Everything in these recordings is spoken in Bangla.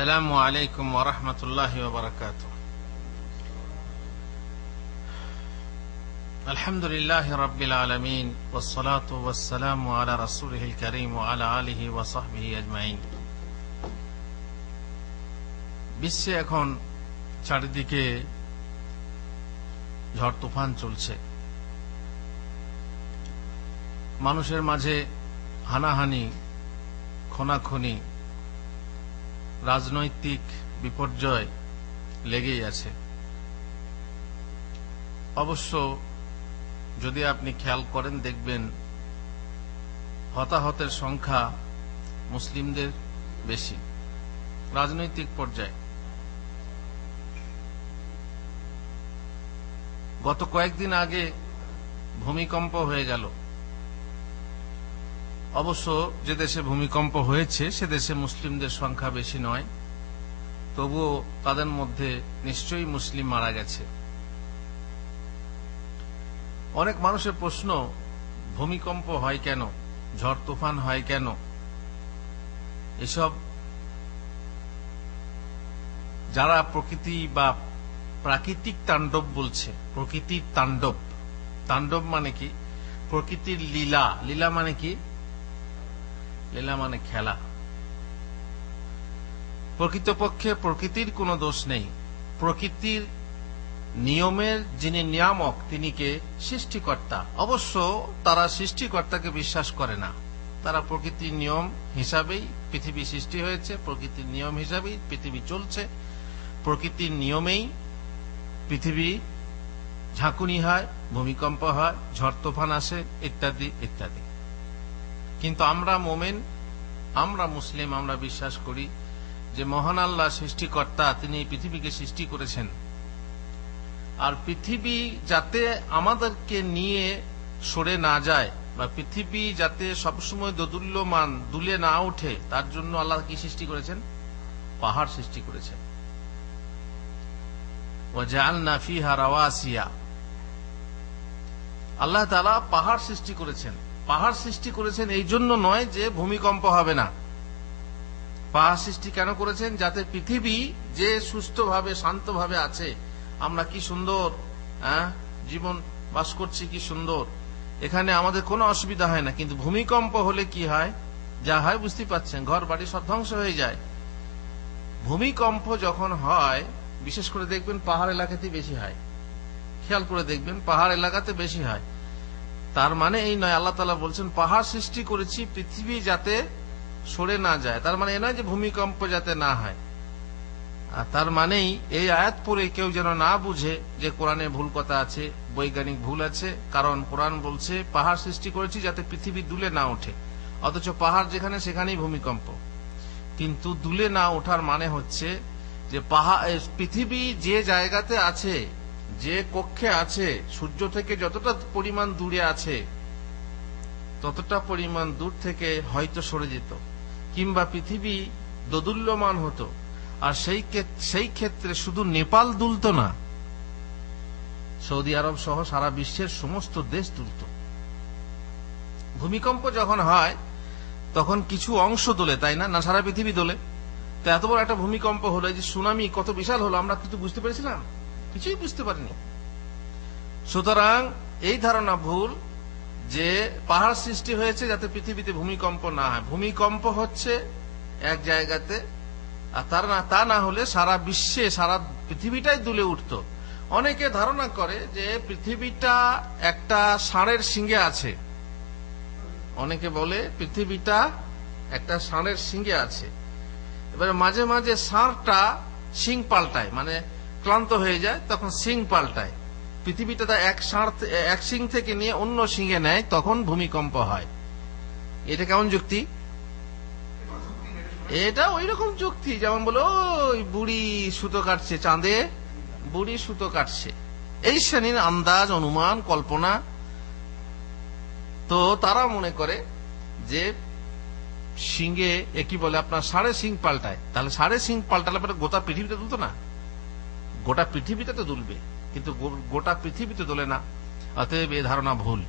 আসসালামু আলাইকুম ওয়া রাহমাতুল্লাহি ওয়া বারাকাতুহু। আলহামদুলিল্লাহি রাব্বিল আলামিন ওয়াস সালাতু ওয়াস সালামু আলা রাসূলিহিল কারীম ওয়া আলা আলিহি ওয়া সাহবিহি আজমাইন। বিশ্বে এখন চারিদিকে ঝড় তুফান চলছে, মানুষের মাঝে হানাহানি, খুনাখুনি, রাজনৈতিক বিপর্যয় লেগেই আছে। অবশ্য যদি আপনি খেয়াল করেন দেখবেন হতাহতের সংখ্যা মুসলিমদের বেশি রাজনৈতিক পর্যায়ে। গত কয়েকদিন আগে ভূমিকম্প হয়ে গেল। অবশ্য যে দেশে ভূমিকম্প হয়েছে সে দেশে মুসলিমদের সংখ্যা বেশি নয়, তবুও তাদের মধ্যে নিশ্চয়ই মুসলিম মারা গেছে। অনেক মানুষের প্রশ্ন, ভূমিকম্প হয় কেন, ঝড় তুফান হয় কেন? এসব যারা প্রকৃতি বা প্রাকৃতিক তাণ্ডব বলছে, প্রকৃতির তাণ্ডব, তাণ্ডব মানে কি? প্রকৃতির লীলা। লীলা মানে কি? লীলা মানে খেলা। প্রকৃতপক্ষে প্রকৃতির কোনো দোষ নেই। প্রকৃতির নিয়মের যিনি নিয়ামক তিনি কে? সৃষ্টিকর্তা। অবশ্য তারা সৃষ্টিকর্তাকে বিশ্বাস করে না। তারা প্রকৃতির নিয়ম হিসাবেই পৃথিবী সৃষ্টি হয়েছে, প্রকৃতির নিয়ম হিসাবেই পৃথিবী চলছে, প্রকৃতির নিয়মেই পৃথিবী ঝাঁকুনি হয়, ভূমিকম্প হয়, ঝড় তুফান আসে, ইত্যাদি ইত্যাদি। কিন্তু আমরা মোমেন, আমরা মুসলিম, আমরা বিশ্বাস করি যে মহান আল্লাহ সৃষ্টিকর্তা, তিনি পৃথিবীকে সৃষ্টি করেছেন। আর পৃথিবী যাতে আমাদেরকে নিয়ে সরে না যায় বা পৃথিবী যাতে সবসময় দোদুল্যমান দুলে না ওঠে, তার জন্য আল্লাহ কি সৃষ্টি করেছেন? পাহাড় সৃষ্টি করেছেন। ওয়াজআলনা ফিহা রাওয়াসিয়া। আল্লাহ তাআলা পাহাড় সৃষ্টি করেছেন। পাহাড় সৃষ্টি করেছেন এই জন্য নয় যে ভূমিকম্প হবে না। পাহাড় সৃষ্টি কেন করেছেন? যাতে পৃথিবী যে সুস্থভাবে শান্তভাবে আছে, আমরা কি সুন্দর জীবন বাস করছি, কি সুন্দর, এখানে আমাদের কোনো অসুবিধা হয় না। কিন্তু ভূমিকম্প হলে কি হয়? যা হয় বুঝতে পারছেন, ঘর বাড়ি সব ধ্বংস হয়ে যায়। ভূমিকম্প যখন হয় বিশেষ করে দেখবেন পাহাড় এলাকাতে বেশি হয়। খেয়াল করে দেখবেন পাহাড় এলাকাতে বেশি হয়। তার মানে এই নয় আল্লাহ তাআলা বলছেন পাহাড় সৃষ্টি করেছি পৃথিবী যাতে সরে না যায়। তার মানে এ নয় যে ভূমিকম্প যাতে না হয়। আর তার মানেই এই আয়াত পড়ে কেউ যেন না বুঝে যে কোরআনে ভুল কথা আছে, বৈজ্ঞানিক ভুল আছে। কারণ কোরআন বলছে পাহাড় সৃষ্টি করেছি যাতে পৃথিবী দুলে না ওঠে, অথচ পাহাড় যেখানে সেখানেই ভূমিকম্প। কিন্তু দুলে না ওঠার মানে হচ্ছে যে পৃথিবী যে জায়গাতে আছে, যে কক্ষে আছে, সূর্য থেকে যতটা পরিমাণ দূরে আছে ততটা পরিমাণ দূর থেকে হয়তো সরে যেত, কিংবা পৃথিবী দোদুল্যমান হতো। আর সেই ক্ষেত্রে শুধু নেপাল দুলত না, সৌদি আরব সহ সারা বিশ্বের সমস্ত দেশ দুলত। ভূমিকম্প যখন হয় তখন কিছু অংশ দোলে, তাই না? না সারা পৃথিবী দোলে? তো এত বড় একটা ভূমিকম্প হলো, যে সুনামি কত বিশাল হলো, আমরা কিন্তু বুঝতে পেরেছিলাম? কিছুই বুঝতে পারিনি। সুতরাং এই ধারণা ভুল যে পাহাড় সৃষ্টি হয়েছে যাতে পৃথিবীতে ভূমিকম্প না হয়। ভূমিকম্প হচ্ছে এক জায়গাতে, আর তা না হলে সারা বিশ্বে, সারা পৃথিবীটাই দুলে উঠত। অনেকে ধারণা করে যে পৃথিবীটা একটা ষাঁড়ের শিঙে আছে। অনেকে বলে পৃথিবীটা একটা ষাঁড়ের শিঙে আছে। এবারে মাঝে মাঝে ষাঁড়টা শিং পাল্টায়, মানে ক্লান্ত হয়ে যায়, তখন শিং পাল্টায়। পৃথিবীটা এক শিং থেকে নিয়ে অন্য শিঙে নেয়, তখন ভূমিকম্প হয়। এটা কেমন যুক্তি? এটা ওই রকম যুক্তি যেমন বলো ওই বুড়ি সুতো কাটছে, চাঁদে বুড়ি সুতো কাটছে, এই শ্রেণীর আন্দাজ, অনুমান, কল্পনা। তো তারা মনে করে যে সিংহে একই বলে আপনার ষাঁড়ের শিং পাল্টায়, তাহলে ষাঁড়ের শিং পাল্টালে পরে গোটা পৃথিবীতে দুলতো না? গোটা পৃথিবীতে তো দুলবে, কিন্তু গোটা পৃথিবীতে দোলে না। অতএব এ ধারণা ভুল।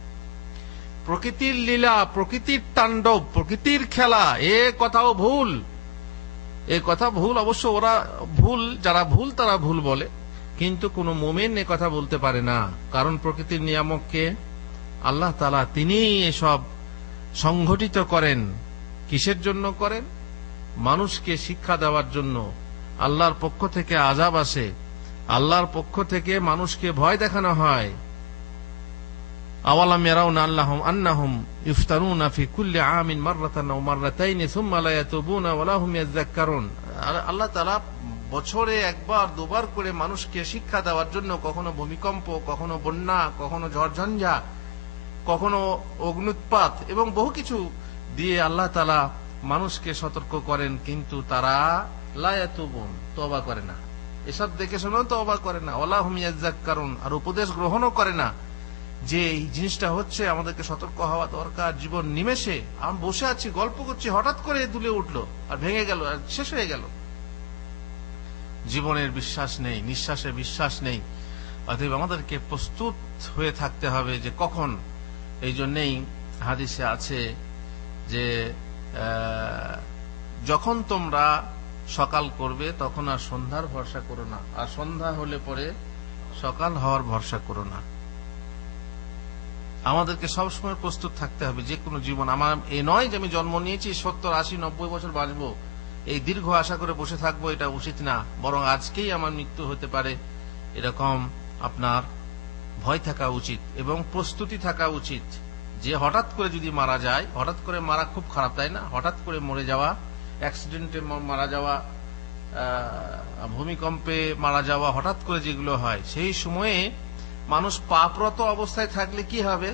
প্রকৃতির লীলা, প্রকৃতির তাণ্ডব, প্রকৃতির খেলা, এ কথাও ভুল। এই কথা ভুল, অবশ্য ওরা ভুল, যারা ভুল তারা ভুল বলে, কিন্তু কোন মুমিন এ কথা বলতে পারে না। কারণ প্রকৃতির নিয়ামক কে? আল্লাহ তাআলা। তিনি এসব সংঘটিত করেন। কিসের জন্য করেন? মানুষকে শিক্ষা দেওয়ার জন্য। আল্লাহর পক্ষ থেকে আযাব আসে, আল্লাহর পক্ষ থেকে মানুষকে ভয় দেখানো হয়। আওয়ালাম ইয়ারাউনা আন্নাহুম ইফতারুনা ফি কুল্লি আমিন মাররাতান আও মাররাতাইনি সুম্মা লা ইয়াতুবুনা ওয়া লা হুম ইয়াযাক্কারুন। আল্লাহ তাআলা বছরে একবার দুবার করে মানুষকে শিক্ষা দেওয়ার জন্য, কখনো ভূমিকম্প, কখনো বন্যা, কখনো ঝড়ঝঞ্ঝা, কখনো অগ্ন্যুৎপাত এবং বহু কিছু দিয়ে আল্লাহ তাআলা মানুষকে সতর্ক করেন, কিন্তু তারা লা ইয়াতুবুন, তওবা করে না। এসব দেখে শুনেও তওবা করে না। ওয়া লা হুম ইয়াযাক্কারুন, আর উপদেশ গ্রহণও করে না যে এই জিনিসটা হচ্ছে, আমাদেরকে সতর্ক হওয়া দরকার। জীবন নিমেষে আমি বসে আছি, গল্প করছি, হঠাৎ করে দুলে উঠলো আর ভেঙে গেল আর শেষ হয়ে গেল। জীবনের বিশ্বাস নেই, নিঃশ্বাসে বিশ্বাস নেই। অতএব আমাদেরকে প্রস্তুত হয়ে থাকতে হবে যে কখন। এই জন্যেই হাদিসে আছে যে যখন তোমরা সকাল করবে তখন আর সন্ধ্যার ভরসা করো না, আর সন্ধ্যা হলে পরে সকাল হওয়ার ভরসা করো না। আমাদেরকে সবসময় প্রস্তুত থাকতে হবে। যে কোনো জীবন, আমার এ নয় যে আমি জন্ম নিয়েছি 70, 80, 90 বছর বাঁচবো, এই দীর্ঘ আশা করে বসে থাকবো, এটা উচিত না। বরং আজকেই আমার মৃত্যু হতে পারে, এরকম আপনার ভয় থাকা উচিত এবং প্রস্তুতি থাকা উচিত। যে হঠাৎ করে যদি মারা যায়, হঠাৎ করে মারা খুব খারাপ, তাই না? হঠাৎ করে মরে যাওয়া, অ্যাক্সিডেন্টে মারা যাওয়া, ভূমিকম্পে মারা যাওয়া, হঠাৎ করে যেগুলো হয়, সেই সময়ে মানুষ পাপরত অবস্থায় থাকলে কি হবে?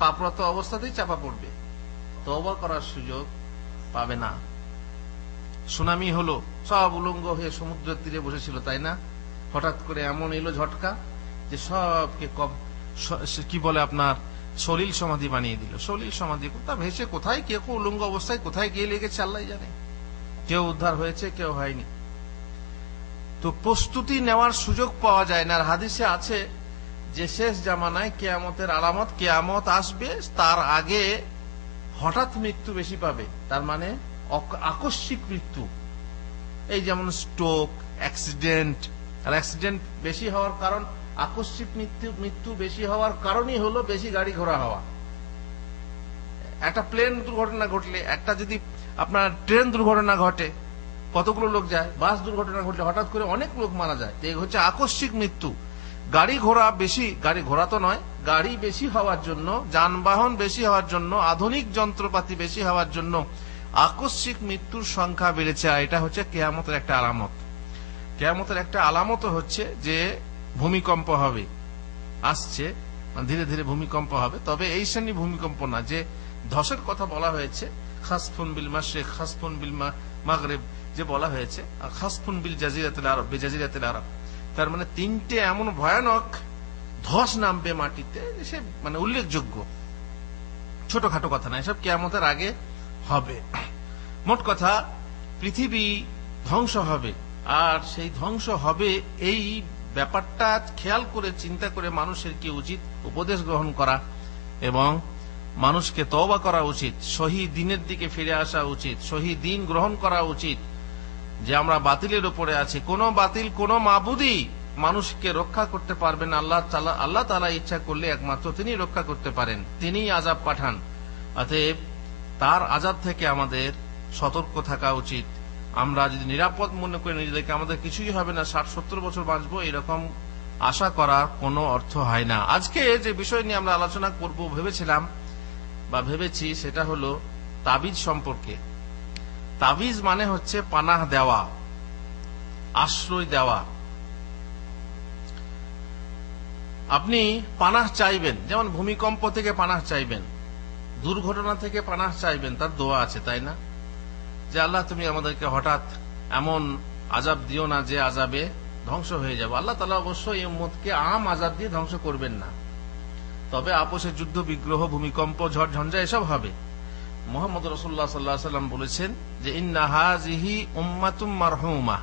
পাপরত অবস্থাতেই চাপা পড়বে, তওবা করার সুযোগ পাবে না। সুনামি হলো, সব উলঙ্গ হয়ে সমুদ্রের তীরে বসেছিল, তাই না? হঠাৎ করে এমন এলো ঝটকা যে সবকে কি বলে আপনার সলিল সমাধি বানিয়ে দিল। সলিল সমাধি তা ভেসে কোথায়, কেউ উলঙ্গ অবস্থায় কোথায় গিয়ে লেগেছে আল্লাহ জানে। কেউ উদ্ধার হয়েছে, কেউ হয়নি। তো প্রস্তুতি নেওয়ার সুযোগ পাওয়া যায় না। আর হাদিসে আছে যে শেষ জামানায় কিয়ামতের আলামত, কিয়ামত আসবে, তার আগে হঠাৎ মৃত্যু বেশি পাবে। তার মানে আকস্মিক মৃত্যু, এই যেমন স্ট্রোক, অ্যাক্সিডেন্ট। আর অ্যাক্সিডেন্ট বেশি হওয়ার কারণ, আকস্মিক মৃত্যু বেশি হওয়ার কারণই হলো বেশি গাড়ি ঘোড়া হওয়া। একটা প্লেন দুর্ঘটনা ঘটলে, একটা যদি আপনার ট্রেন দুর্ঘটনা ঘটে, কতগুলো লোক যায়। বাস দুর্ঘটনা ঘটলে হঠাৎ করে অনেক লোক মারা যায়। এই হচ্ছে আকস্মিক মৃত্যু। গাড়ি ঘোড়া বেশি, গাড়ি ঘোড়া তো নয়, গাড়ি বেশি হওয়ার জন্য, যানবাহন বেশি হওয়ার জন্য, আধুনিক যন্ত্রপাতি বেশি হওয়ার জন্য আকস্মিক মৃত্যুর সংখ্যা বেড়েছে। আর এটা হচ্ছে কিয়ামতের একটা আলামত। কিয়ামতের একটা আলামত হচ্ছে যে ভূমিকম্প হবে, আসছে, ধীরে ধীরে ভূমিকম্প হবে। তবে এই শ্রেণী ভূমিকম্প না যে ধসের কথা বলা হয়েছে, খাসফুন বিল মাশরিক, খাসফুন বিল মাগরিব যে বলা হয়েছে, খাসফুন বিল জাজিরাতুল আরব, বিজাজিরাতুল আরব। তার মানে তিনটে এমন ভয়ানক ধস নামবে মাটিতে, সে মানে উল্লেখযোগ্য, ছোটখাটো কথা না, এসব কিয়ামতের আগে হবে। মোট কথা, পৃথিবী ধ্বংস হবে। আর সেই ধ্বংস হবে, এই ব্যাপারটা খেয়াল করে চিন্তা করে মানুষের কি উচিত? উপদেশ গ্রহণ করা এবং মানুষকে তওবা করা উচিত, সহি দিনের দিকে ফিরে আসা উচিত, সহি দিন গ্রহণ করা উচিত। যে আমরা বাতিলের উপরে আছি, কোন বাতিল, কোন মাবুদই মানুষকে রক্ষা করতে পারবেন। আল্লাহ তাআলা ইচ্ছা করলে একমাত্র তিনি রক্ষা করতে পারেন, তিনিই আযাব পাঠান। অতএব তার আযাব থেকে আমাদের সতর্ক থাকা উচিত। আমরা যদি নিরাপদ মনে করি নিজেদেরকে, আমাদের কিছুই হবে না, 60-70 বছর বাঁচবো, এরকম আশা করার কোনো অর্থ হয় না। আজকে যে বিষয় নিয়ে আমরা আলোচনা করব ভেবেছিলাম বা ভেবেছি, সেটা হলো তাবিজ সম্পর্কে। তাবিজ মানে হচ্ছে পানাহ দেওয়া, আশ্রয় দেওয়া। আপনি পানাহ চাইবেন, যেমন ভূমিকম্প থেকে পানাহ চাইবেন, দুর্ঘটনা থেকে পানাহ চাইবেন, তার দোয়া আছে, তাই না? যে আল্লাহ তুমি আমাদেরকে হঠাৎ এমন আযাব দিও না যে আযাবে ধ্বংস হয়ে যাবে। আল্লাহ তাআলা অবশ্যই এই উম্মতকে আম আযাব দিয়ে ধ্বংস করবেন না, তবে আপোষের যুদ্ধ, বিগ্রহ, ভূমিকম্প, ঝড় ঝঞ্ঝা এসব হবে। মুহাম্মদ রাসূলুল্লাহ সাল্লাল্লাহু আলাইহি ওয়াসাল্লাম বলেছেন যে ইন্না হাযিহি উম্মাতুম মারহুমা,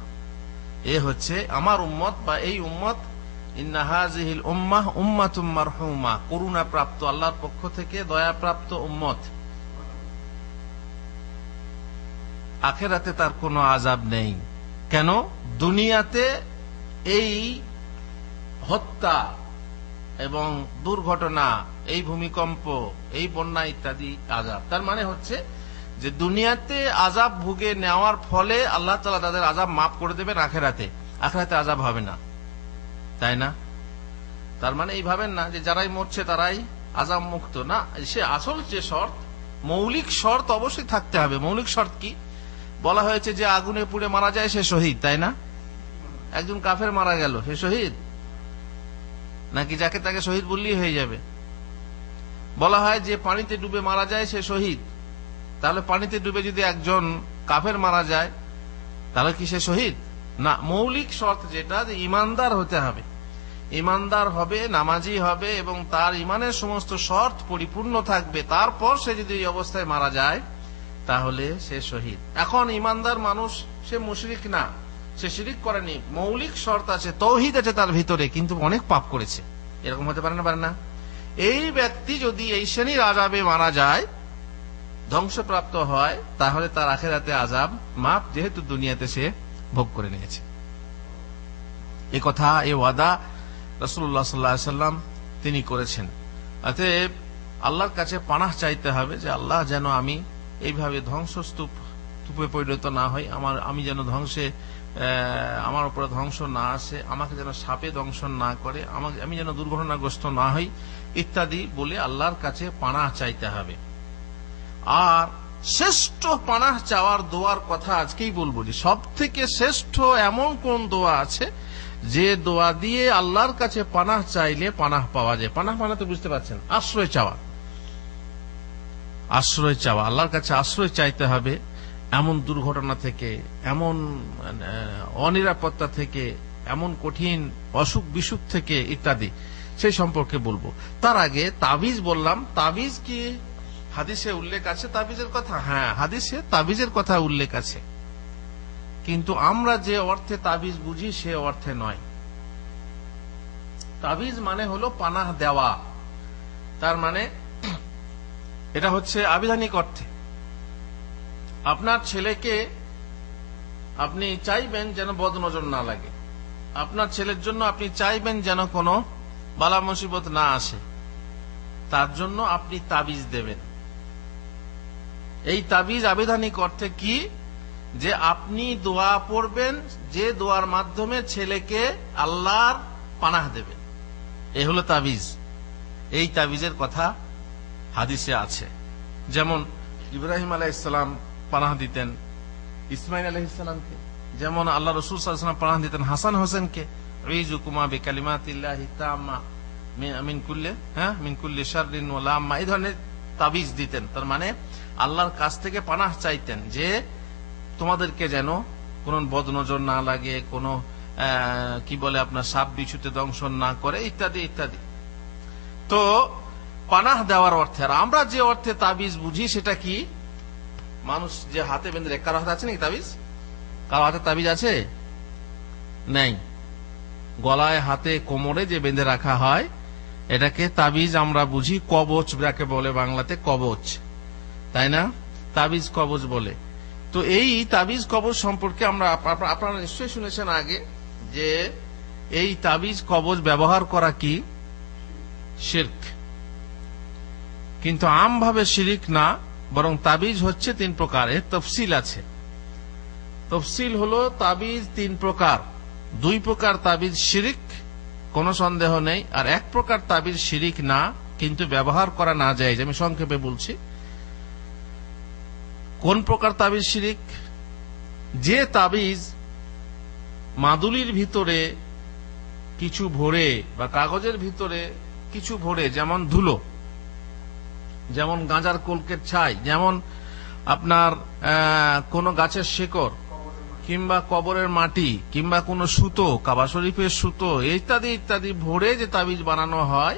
এ হচ্ছে আমার উম্মত বা এই উম্মত, ইন্না হাযিহিল উম্মাহ উম্মাতুম মারহুমা, করুণা প্রাপ্ত, আল্লাহর পক্ষ থেকে দয়া প্রাপ্ত উম্মত। আখেরাতে তার কোনো আযাব নেই। কেন? দুনিয়াতে এই হত্যা এবং দুর্ঘটনা, এই ভূমিকম্প, এই বন্যা ইত্যাদি আযাব। তার মানে হচ্ছে যে দুনিয়াতে আযাব ভুগে নেওয়ার ফলে আল্লাহ তাআলা তাদের আযাব মাফ করে দেবেন আখেরাতে, আখেরাতে আযাব হবে না, তাই না? তার মানে এই ভাবেন না যে যারাই মরছে তারাই আযাব মুক্ত, না। সে আসল যে শর্ত, মৌলিক শর্ত অবশ্যই থাকতে হবে। মৌলিক শর্ত কি? বলা হয়েছে যে আগুনে পুড়ে মারা যায় সে শহীদ, তাই না? একজন কাফের মারা গেল, সে শহীদ নাকি যাকে তাকে শহীদ বললেই হয়ে যাবে? বলা হয় যে পানিতে ডুবে মারা যায় সে শহীদ, তাহলে পানিতে ডুবে যদি একজন কাফের মারা যায় তাহলে কি সে শহীদ? না। মৌলিক শর্ত যেটা, যে ইমানদার হতে হবে, ইমানদার হবে, নামাজি হবে এবং তার ইমানের সমস্ত শর্ত পরিপূর্ণ থাকবে, তারপর সে যদি এই অবস্থায় মারা যায় তাহলে সে শহীদ। এখন ইমানদার মানুষ, সে মুশরিক না, সে শিরিক করেনি, মৌলিক শর্ত আছে, তৌহিদ আছে তার ভিতরে, কিন্তু অনেক পাপ করেছে, এরকম হতে পারে না? পারে না? এই ব্যক্তি যদি এই শ্রেণীর আযাবে মারা যায়, ধ্বংসপ্রাপ্ত হয়, তাহলে তার আখিরাতে আযাব মাফ, যেহেতু দুনিয়াতে সে ভোগ করে নিয়েছে। এ কথা, এ ওয়াদা রাসূলুল্লাহ সাল্লাল্লাহু আলাইহি ওয়াসাল্লাম তিনি করেছেন। অতএব আল্লাহর কাছে পানাহ চাইতে হবে যে আল্লাহ যেন আমি এইভাবে ধ্বংসস্তূপে পরিণত না হই, আমি যেন আমার উপরে ধ্বংস না আসে, আমাকে যেন সাপে দংশন না করে, আমি যেন দুর্ঘটনাগ্রস্ত না হই ইত্যাদি বলে আল্লাহর কাছে পানাহ চাইতে হবে। আর শ্রেষ্ঠ পানাহ চাওয়ার দোয়ার কথা আজকেই বলবো, যে সব থেকে শ্রেষ্ঠ এমন কোন দোয়া আছে যে দোয়া দিয়ে আল্লাহর কাছে পানাহ চাইলে পানাহ পাওয়া যায়। পানাহ মানে তো বুঝতে পারছেন, আশ্রয় চাওয়া। আশ্রয় চাওয়া, আল্লাহর কাছে আশ্রয় চাইতে হবে এমন দুর্ঘটনা থেকে, এমন অনিরাপত্তা থেকে, এমন কঠিন অসুখ বিসুখ থেকে ইত্যাদি, সেই সম্পর্কে বলবো। তার আগে তাবিজ বললাম, তাবিজ কি হাদিসে উল্লেখ আছে তাবিজের কথা? হ্যাঁ, হাদিসে তাবিজের কথা উল্লেখ আছে, কিন্তু আমরা যে অর্থে তাবিজ বুঝি সে অর্থে নয়। তাবিজ মানে হলো পানাহ দেওয়া, তার মানে এটা হচ্ছে আবিধানিক অর্থে। আপনার ছেলেকে আপনি চাইবেন যেন বদনজর না লাগে, আপনার ছেলের জন্য আপনি চাইবেন যেন কোনো বালা মুসিবত না আসে, তার জন্য আপনি তাবিজ দেবেন। এই তাবিজ আবিধানিক অর্থে কি? যে আপনি দোয়া পড়বেন, যে দোয়ার মাধ্যমে ছেলেকে আল্লাহর পানাহ দেবেন, এই হলো তাবিজ। এই তাবিজের কথা হাদিসে আছে। যেমন ইব্রাহিম আলাইহিস সালাম পানাহ দিতেন ইসমাইল আলাইহিস সালামকে, যেমন আল্লাহ রাসূল সাল্লাল্লাহু আলাইহি ওয়াসাল্লাম পানাহ দিতেন হাসান হোসেনকে, উইজুকুমা বিকালিমাতিল্লাহি তাম্মা মিন কুল্লি শাররিন ওয়া লাম্মা, এই ধরনের তাবিজ দিতেন। তার মানে আল্লাহর কাছ থেকে পানাহ চাইতেন যে তোমাদেরকে যেন কোন বদনজর না লাগে, কোন কি বলে আপনার সাপ বিছুতে দংশন না করে ইত্যাদি ইত্যাদি। তো পানাহ দেওয়ার অর্থে, আর আমরা যে অর্থে তাবিজ বুঝি সেটা কি? মানুষ যে হাতে বেঁধে রেখে, কারো হাতে আছে নাকি তাবিজ? কারো হাতে তাবিজ আছে? নেই। গলায়, হাতে, কোমরে যে বেঁধে রাখা হয় এটাকে তাবিজ আমরা বুঝি। কবচ যাকে বলে বাংলাতে, কবচ, তাই না? তাবিজ কবচ বলে। তো এই তাবিজ কবচ সম্পর্কে আমরা, আপনারা নিশ্চয়ই শুনেছেন আগে, যে এই তাবিজ কবচ ব্যবহার করা কি শিরক, কিন্তু আমভাবে শিরিক না, বরং তাবিজ হচ্ছে 3 প্রকার। এর তফসিল আছে। তফসিল হলো তাবিজ 3 প্রকার। 2 প্রকার তাবিজ শিরিক, কোনো সন্দেহ নেই, আর 1 প্রকার তাবিজ শিরিক না, কিন্তু ব্যবহার করা না যায়। আমি সংক্ষেপে বলছি কোন প্রকার তাবিজ শিরিক। যে তাবিজ মাদুলির ভিতরে কিছু ভরে বা কাগজের ভিতরে কিছু ভরে, যেমন ধুলো, যেমন গাঁজার কলকের ছাই, যেমন আপনার কোন গাছের শিকড়, কিংবা কবরের মাটি, কিংবা কোন সুতো, কাবা শরীফের সুতো ইত্যাদি ইত্যাদি ভরে যে তাবিজ বানানো হয়,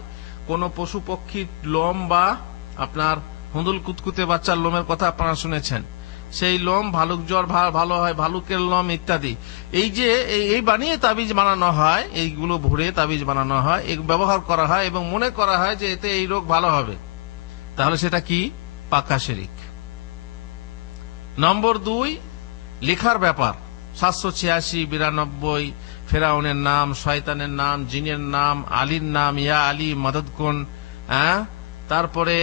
কোন পশু পক্ষীর লোম, বা আপনার হুঁদুল কুতকুতে বাচ্চার লোমের কথা আপনারা শুনেছেন, সেই লোম, ভালুক জ্বর ভালো হয়, ভালুকের লোম ইত্যাদি, এই যে এই বানিয়ে তাবিজ বানানো হয়, এইগুলো ভরে তাবিজ বানানো হয়, ব্যবহার করা হয় এবং মনে করা হয় যে এতে এই রোগ ভালো হবে, তাহলে সেটা কি? পাকা শিরিক। নম্বর 2 লেখার ব্যাপার, 786, 92 ফেরাউনের নাম, শয়তানের নাম, জিনের নাম, আলীর নাম, ইয়া আলী মদদ কোন, তারপরে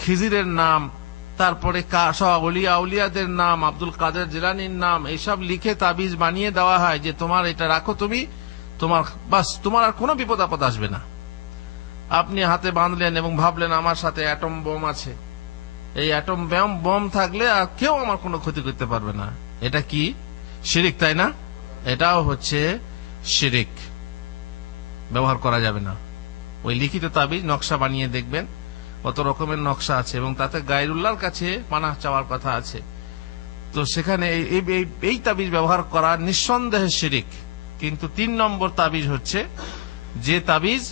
খিজিরের নাম, তারপরে আউলিয়াদের নাম, আব্দুল কাদের জিলানীর নাম, এইসব লিখে তাবিজ বানিয়ে দেওয়া হয় যে তোমার এটা রাখো, তুমি তোমার বাস তোমার আর কোনো বিপদ আপদ আসবে না। আপনি হাতে বাঁধলেন এবং ভাবলেন আমার সাথে অ্যাটম বোম আছে, এই অ্যাটম বোম থাকলে আর কেউ আমার কোনো ক্ষতি করতে পারবে না। এটা কি শিরিক, তাই না? এটাও হচ্ছে শিরিক, ব্যবহার করা যাবে না। ওই লিখিত তাবিজ নকশা বানিয়ে দেখবেন, কত রকমের নকশা আছে এবং তাতে গায়রুল্লাহর কাছে পানাহ চাওয়ার কথা আছে। তো সেখানে এই তাবিজ ব্যবহার করা নিঃসন্দেহে শিরিক। কিন্তু 3 নম্বর তাবিজ হচ্ছে যে তাবিজ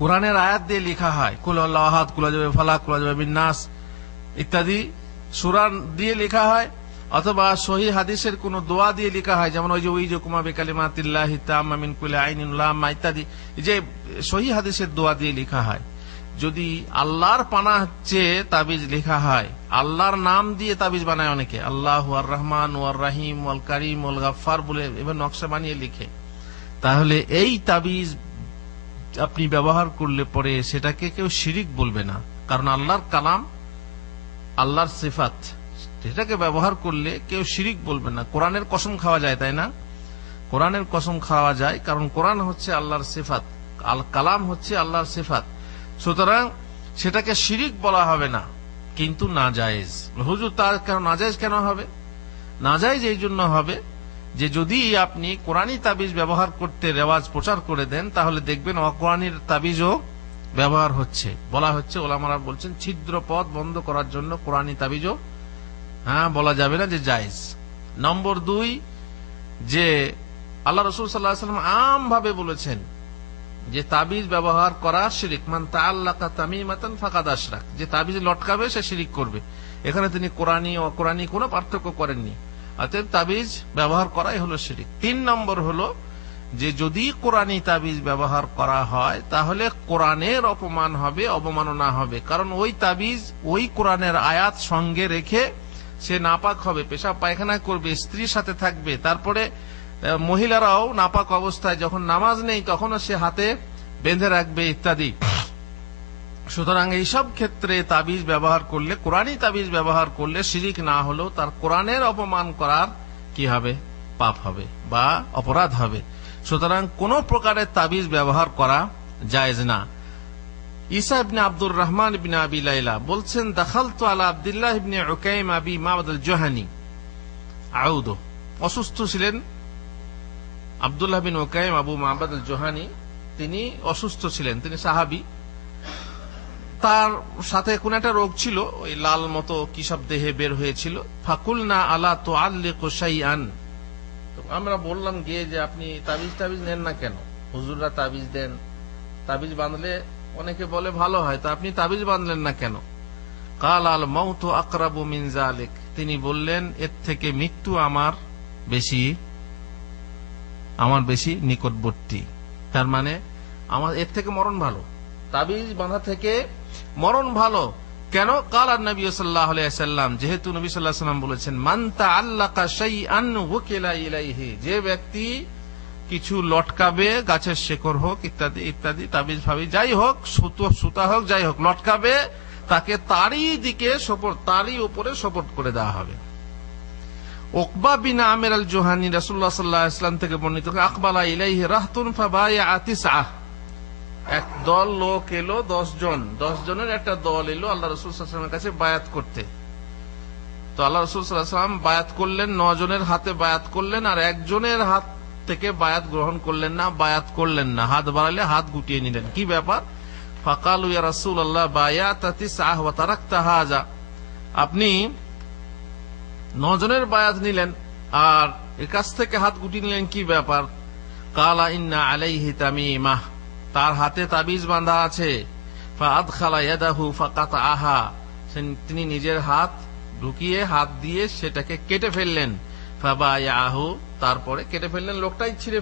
কোরআনের আয়াত দিয়ে লেখা হয়, কুল আল্লাহু আহাদ, কুল আউযু বিল ফালাক, কুল আউযু বিন নাস ইত্যাদি সূরা দিয়ে লেখা হয়, অথবা সহিহ হাদিসের কোন দোয়া দিয়ে লেখা হয়, যেমন ওই যে উইজুকুমা বিকালিমাতিল্লাহি তাম্মা মিন কুল্লি আইনিন লাম্মা ইত্যাদি, যে সহিহ হাদিসের দোয়া দিয়ে লেখা হয়। যদি আল্লাহর পানাহ চেয়ে তাবিজ লেখা হয়, আল্লাহর নাম দিয়ে তাবিজ বানায় অনেকে, আল্লাহু আর রহমান ওয়ার রাহিম ওয়াল কারীম ওয়াল গাফফার বলে এবার নকশা বানিয়ে লিখে, তাহলে এই তাবিজ আপনি ব্যবহার করলে পরে সেটাকে কেউ শিরিক বলবে না, কারণ আল্লাহর কালাম, আল্লাহর সিফাত, সেটাকে ব্যবহার করলে কেউ শিরিক বলবে না। কোরআনের কসম খাওয়া যায়, তাই না? কোরআনের কসম খাওয়া যায়, কারণ কোরআন হচ্ছে আল্লাহর সিফাত, আল কালাম হচ্ছে আল্লাহর সিফাত, সুতরাং সেটাকে শিরিক বলা হবে না। কিন্তু নাজায়েজ, হুজুর তার কেন নাজায়েজ কেন হবে? নাজায়েজ এই জন্য হবে যে যদি আপনি কোরআনী তাবিজ ব্যবহার করতে রেওয়াজ প্রচার করে দেন, তাহলে দেখবেন অকোরআনীর তাবিজও ব্যবহার হচ্ছে। বলা হচ্ছে, ওলামারা বলছেন ছিদ্র পথ বন্ধ করার জন্য কোরআনী তাবিজও বলা যাবে না যে জায়েজ। নম্বর 2 যে আল্লাহ রাসূল সাল্লাল্লাহু আলাইহি ওয়াসাল্লাম আম ভাবে বলেছেন যে তাবিজ ব্যবহার করা শিরিক, মান তাআল্লাকা তামিমাতান ফাকাদ আশরাক, যে তাবিজ লটকাবে সে শিরিক করবে। এখানে তিনি কোরআনী ও অকোরআনী কোনো পার্থক্য করেননি, অতএব তাবিজ ব্যবহার করাই হলো শিরিক। 3 নম্বর হলো যে যদি কোরআনী তাবিজ ব্যবহার করা হয় তাহলে কোরআনের অপমান হবে, অবমাননা হবে, কারণ ওই তাবিজ ওই কোরআনের আয়াত সঙ্গে রেখে সে নাপাক হবে, পেশাব পায়খানা করবে, স্ত্রীর সাথে থাকবে, তারপরে মহিলারাও নাপাক অবস্থায় যখন নামাজ নেই তখনও সে হাতে বেঁধে রাখবে ইত্যাদি। সুতরাং এইসব ক্ষেত্রে তাবিজ ব্যবহার করলে, কোরআনী তাবিজ ব্যবহার করলে শিরিক না হলেও তার কোরআনের অপমান করার কি হবে? পাপ হবে বা অপরাধ হবে। সুতরাং কোন প্রকারের তাবিজ ব্যবহার করা জায়েজ না। ঈসা ইবনে আব্দুর রহমান ইবনে আবি লাইলা বলছেন, দাখালতু আলা আব্দুল্লাহ ইবনে উকাইম আবি মাবদ আল-জুহানী আউদ, অসুস্থ ছিলেন আব্দুল্লাহ বিন উকাইম আবু মাবদ আল-জুহানী, তিনি অসুস্থ ছিলেন, তিনি সাহাবী, তার সাথে কোন একটা রোগ ছিল, ওই লাল মতো কি সব দেহে বের হয়েছিল। ফাকুলনা আলা তুআল্লিকু শাইআন, আমরা বললাম গিয়ে যে আপনি তাবিজ নেন না কেন? হুজুররা তাবিজ দেন, তাবিজ বাঁধলে অনেকে বলে ভালো হয়, তা আপনি তাবিজ বাঁধলেন না কেন? কাল আল মাউতু আকরাবু মিন যালিক, তিনি বললেন এর থেকে মৃত্যু আমার বেশি নিকটবর্তী, তার মানে আমার এর থেকে মরণ ভালো, তাবিজ বাঁধা থেকে মরণ ভালো। কেন? কাল নবী সাল্লাল্লাহু আলাইহি ওয়াসাল্লাম, যেহেতু নবী সাল্লাল্লাহু আলাইহি ওয়াসাল্লাম বলেছেন, মান তাআল্লাকা শাইআন ওয়াকিলা ইলাইহি, যে ব্যক্তি কিছু লটকাবে, গাছের শেকড় হোক ইত্যাদি ইত্যাদি, তাবিজ ফাবিজ যাই হোক, সুতা হোক যাই হোক, লটকাবে, তাকে তারই দিকে সোপর্দ, তারই উপরে সোপর্দ করে দেওয়া হবে। উকবা বিন আমির আল-জুহানী রাসূলুল্লাহ সাল্লাল্লাহু আলাইহি ওয়াসাল্লাম থেকে বর্ণিত, আকবালা ইলাইহি রাহতুন ফাবায়াআ তিসআ, এক দল লোক এলো, 10 জনের একটা দল এলো আল্লাহ রাসূল সাল্লাল্লাহু আলাইহি ওয়াসাল্লামের কাছে বায়াত করতে। তো আল্লাহ রাসূল সাল্লাল্লাহু আলাইহি ওয়াসাল্লাম বায়াত করলেন, 9 জনের হাতে বায়াত করলেন, আর একজনের হাত থেকে বায়াত গ্রহণ করলেন না, বায়াত করলেন না, হাত বাড়ালে হাত গুটিয়ে নিলেন। কি ব্যাপার? ফাকালু ইয়া রাসূলুল্লাহ বায়াতা তিসআ ওয়া তারাকতা হাযা, আপনি 9 জনের বায়াত নিলেন আর এর কাছ থেকে হাত গুটিয়ে নিলেন, কি ব্যাপার? কালা ইন্না আলাইহি তামিমাহ, তার হাতে তাবিজ বাঁধা আছে। ফাআদখালা ইয়াদাহু ফাকাতাআহা, তিনি নিজের হাত ঢুকিয়ে হাত দিয়ে সেটাকে কেটে ফেললেন। ফাবায়াহু, তারপরে কেটে ফেললেন, লোকটাই ছিঁড়ে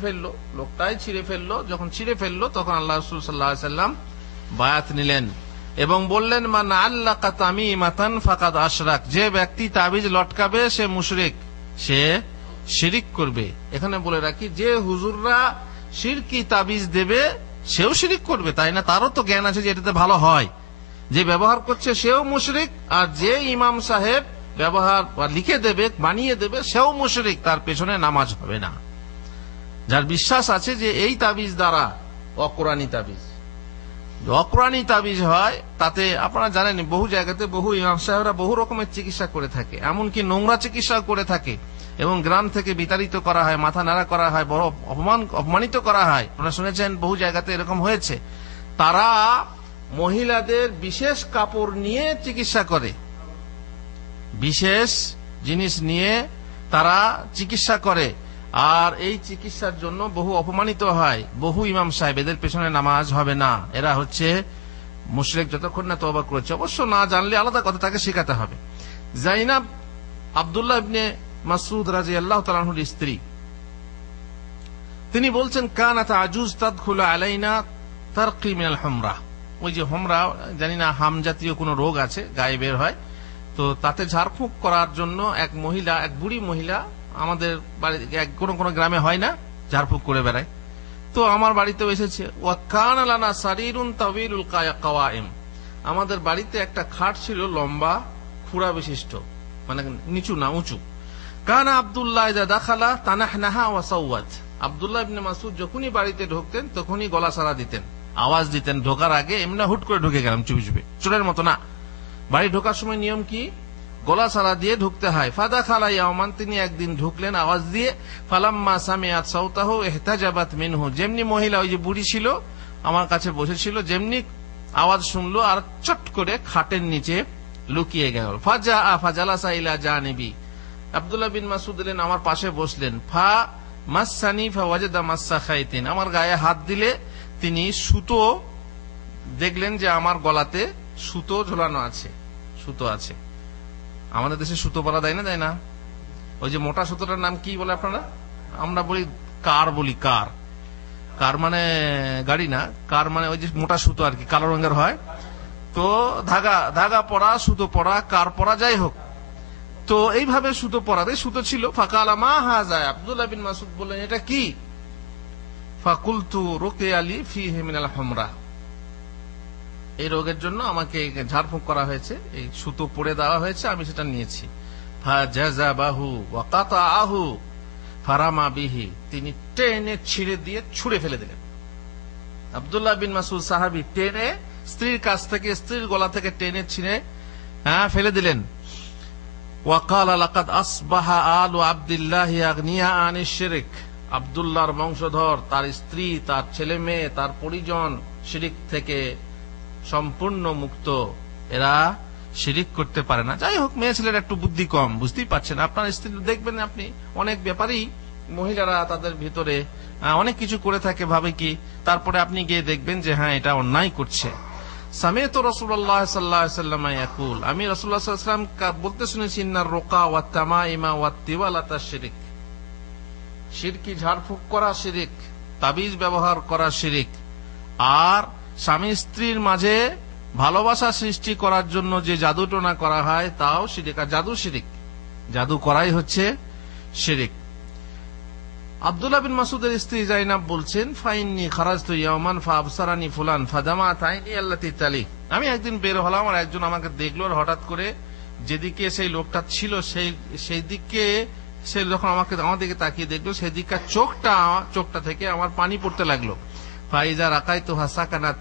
ফেললো। যখন ছিঁড়ে ফেললো তখন আল্লাহ রাসূল সাল্লাল্লাহু আলাইহি ওয়াসাল্লাম বায়াত নিলেন। এবং বললেন মান আল্লাকা তামিমাতান ফাকাদ আশরাক, যে ব্যক্তি তাবিজ লটকাবে সে মুশরিক, সে শিরিক করবে। এখানে বলে রাখি যে হুজুররা শিরকি তাবিজ দেবে সেও শিরিক করবে, তাই না? তারও তো জ্ঞান আছে যে এটাতে ভালো হয়, যে ব্যবহার করছে সেও মুশরিক, আর যে ইমাম সাহেব ব্যবহার লিখে দেবে বানিয়ে দেবে সেও মুশরিক, তার পেছনে নামাজ হবে না। যার বিশ্বাস আছে যে এই তাবিজ দ্বারা অকুরানি তাবিজ, অকুরানি তাবিজ হয়, তাতে আপনারা জানেন বহু জায়গাতে বহু ইমাম সাহেবরা বহু রকমের চিকিৎসা করে থাকে, এমনকি নোংরা চিকিৎসা করে থাকে এবং গ্রাম থেকে বিতাড়িত করা হয়, মাথা নাড়া করা হয়, বড় অপমানিত করা হয়। আপনারা শুনেছেন বহু জায়গাতে এরকম হয়েছে। তারা মহিলাদের বিশেষ কাপড় নিয়ে চিকিৎসা করে, বিশেষ জিনিস নিয়ে তারা চিকিৎসা করে, আর এই চিকিৎসার জন্য বহু অপমানিত হয়। বহু ইমাম সাহেব এদের পেছনে নামাজ হবে না, এরা হচ্ছে মুশরিক যতক্ষণ না তওবা করেছে। অবশ্য না জানলে আলাদা কথা, তাকে শেখাতে হবে। জাইনাব আব্দুল্লাহ ইবনে মাসউদ রাদিয়াল্লাহু তাআলা আনহুর স্ত্রী, তিনি বলছেন কানাত আজুজ তাদখুলু আলাইনা তারকি মিনাল হুমরা, ওই যে হুমরা জানি না হাম জাতীয় কোন রোগ আছে গায়ে বের হয়, তো তাতে ঝাড়ফুঁক করার জন্য এক মহিলা, এক বুড়ি মহিলা, আমাদের বাড়িতে কোন কোন গ্রামে হয় না ঝাড়ফুঁক করে বেড়ায়, তো আমার বাড়িতেও এসেছে। ওয়া কানা লানা সারিরুন তাওয়িলুল কাওয়াইম, আমাদের বাড়িতে একটা খাট ছিল লম্বা খুঁড়া বিশিষ্ট, মানে নিচু না উঁচু। কানা আব্দুল্লাহ ইযা দাখালা তানাহনাহা ওয়া সাওয়াত, আব্দুল্লাহ ইবনে মাসউদ যখনই বাড়িতে ঢুকতেন তখনই গলা সাড়া দিতেন, আওয়াজ দিতেন। ঢোকার আগে এমনি হুট করে ঢুকে গেলাম চুপি চুপি, চোরের মতো না। বাড়ি ঢোকার সময় নিয়ম কি? গলা সাড়া দিয়ে ঢুকতে হয়। ফাদা খালা ইয়াওমান, তিনি একদিন ঢুকলেন আওয়াজ দিয়ে। ফালাম্মা সামিআত সাওতাহু ইহতাজাবাত মিনহু, যেমনি মহিলা ওই যে বুড়ি ছিল আমার কাছে বসেছিল, যেমনি আওয়াজ শুনলো আর চট করে খাটের নিচে লুকিয়ে গেল। ফাজালাসা ইলা জানিবি, আব্দুল্লাহ বিন মাসউদ এলেন আমার পাশে বসলেন। ফা মাসসানি ফাওয়াজাদা মাসসা খাইতিন, আমার গায়ে হাত দিলে তিনি সুতো দেখলেন যে আমার গলাতে সুতো ঝোলানো আছে, সুতো আছে। আমাদের দেশে সুতো বলা দেয় না, দেয় না? ওই যে মোটা সুতোটার নাম কি বলে আপনারা? আমরা বলি কার, বলি কার। কার মানে গাড়ি না, কার মানে ওই যে মোটা সুতো আর কি, কালো রঙের হয়। তো ধাগা ধাগা পরা, সুতো পরা, কার পরা, যাই হোক, তো এইভাবে সুতো পরাতে সুতো ছিল। ফাকালা মা হাযা, আব্দুল্লাহ বিন মাসউদ বললেন এটা কি? ফাকুলতু রুকিয়া লি ফিহি মিনাল হুমরা, এই রোগের জন্য আমাকে ঝাড়ফুঁক করা হয়েছে, এই সুতো পরে দেওয়া হয়েছে, আমি সেটা নিয়েছি। ফাজাযাবাহু ওয়া কাতাআহু ফারামা বিহি, তিনি টেনে ছিঁড়ে দিয়ে ছুঁড়ে ফেলে দিলেন। আব্দুল্লাহ বিন মাসউদ সাহাবী টেনে স্ত্রীর কাছ থেকে, স্ত্রীর গলা থেকে টেনে ছিঁড়ে ফেলে দিলেন। ওয়া ক্বালা লাকাদ আসবাহা আলু আব্দুল্লাহি আগনিয়া আনিশ শিরক, আব্দুল্লাহর বংশধর, তার স্ত্রী, তার ছেলে মেয়ে, তার পরিজন শিরক থেকে সম্পূর্ণ মুক্ত, এরা শিরিক করতে পারে না। যাই হোক, মেয়ে ছেলের একটু বুদ্ধি কম, বুঝতেই পারছেন। আপনার স্ত্রী দেখবেন আপনি অনেক ব্যাপারই মহিলারা তাদের ভিতরে অনেক কিছু করে থাকে, ভাবে কি, তারপরে আপনি গিয়ে দেখবেন যে হ্যাঁ এটা অন্যায় করছে। সামিআতু রাসূলুল্লাহ সাল্লাল্লাহু আলাইহি ওয়াসাল্লাম ইয়াকুল, আমি রাসূলুল্লাহ সাল্লাল্লাহু আলাইহি ওয়াসাল্লাম বলতে শুনেছি ইন্নার রুকা ওয়াত তামাইমা ওয়াত তিওয়ালাতা শিরক, শিরকি ঝাড়ফুঁক করা শিরিক, তাবিজ ব্যবহার করা শিরিক, আর স্বামী স্ত্রীর মাঝে ভালোবাসা সৃষ্টি করার জন্য যে জাদু টোনা করা হয় তাও শিরিক। আর জাদু শিরিক, জাদু করাই হচ্ছে শিরিক। আব্দুল্লাহ বিন মাসউদের স্ত্রী জাইনাব বলছেন ফাইন্নি খারাজতু ইয়াওমান ফাআবসারানি ফুলান ফাদামাত আইনি আল্লাতী তালি, আমি একদিন বের হলাম আর একজন আমাকে দেখলো, আর হঠাৎ করে যেদিকে সেই লোকটা ছিল সেই দিকে সে যখন আমার দিকে তাকিয়ে দেখলো, সেই দিককার চোখটা থেকে আমার পানি পড়তে লাগলো। ফাইজা রাকাইতুহা সাকানাত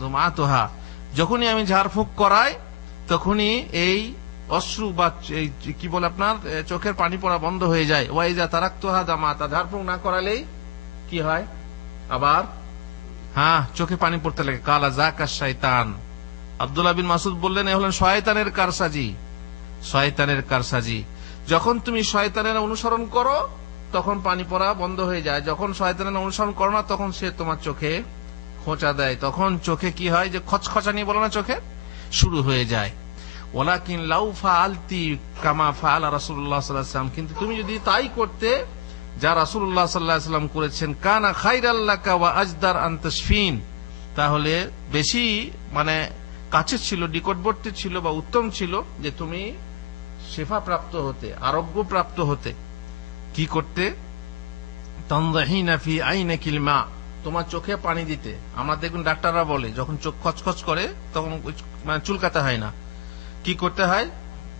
দুমাতুহা, যখনই আমি ঝাড়ফুঁক করাই তখনই এই অশ্রু বা কি বলে আপনার চোখের পানি পড়া বন্ধ হয়ে যায়। ওয়াইজা তারাকতুহা দামাতা, ঝাড়ফুঁক না করালেই কি হয়, আবার চোখে পানি পড়তে লাগে। কালা যাকা শাইতান, আব্দুল্লাহ বিন মাসউদ বললেন এ হলেন শয়তানের কারসাজি, শয়তানের কারসাজি। যখন তুমি শয়তানের অনুসরণ করো তখন পানি পড়া বন্ধ হয়ে যায়, যখন শয়তানের অনুসরণ করো না তখন সে তোমার চোখে খোঁচা দেয়, তখন চোখে কি হয় যে খচখচানি বলো না, চোখে শুরু হয়ে যায়। ওয়ালাকিন লাউ ফাআলতি কামা ফাআলা রাসূলুল্লাহ সাল্লাল্লাহু আলাইহি ওয়াসাল্লাম, কিন্তু তুমি যদি তাই করতে যা রাসূলুল্লাহ সাল্লাল্লাহু আলাইহি ওয়াসাল্লাম করেছেন, কানা খাইরাল লাকা ওয়া আজদার আন তাশফিন, তাহলে বেশি কাছে ছিল, নিকটবর্তী ছিল বা উত্তম ছিল যে তুমি শেফা প্রাপ্ত হতে, আরোগ্য প্রাপ্ত হতে। কি করতে? তানযাহিনা ফি আইনাকিল মা, তোমার চোখে পানি দিতে। আমরা দেখুন ডাক্তাররা বলে যখন চোখ খচখচ করে তখন মানে চুলকাতে হয় না, কি করতে হয়?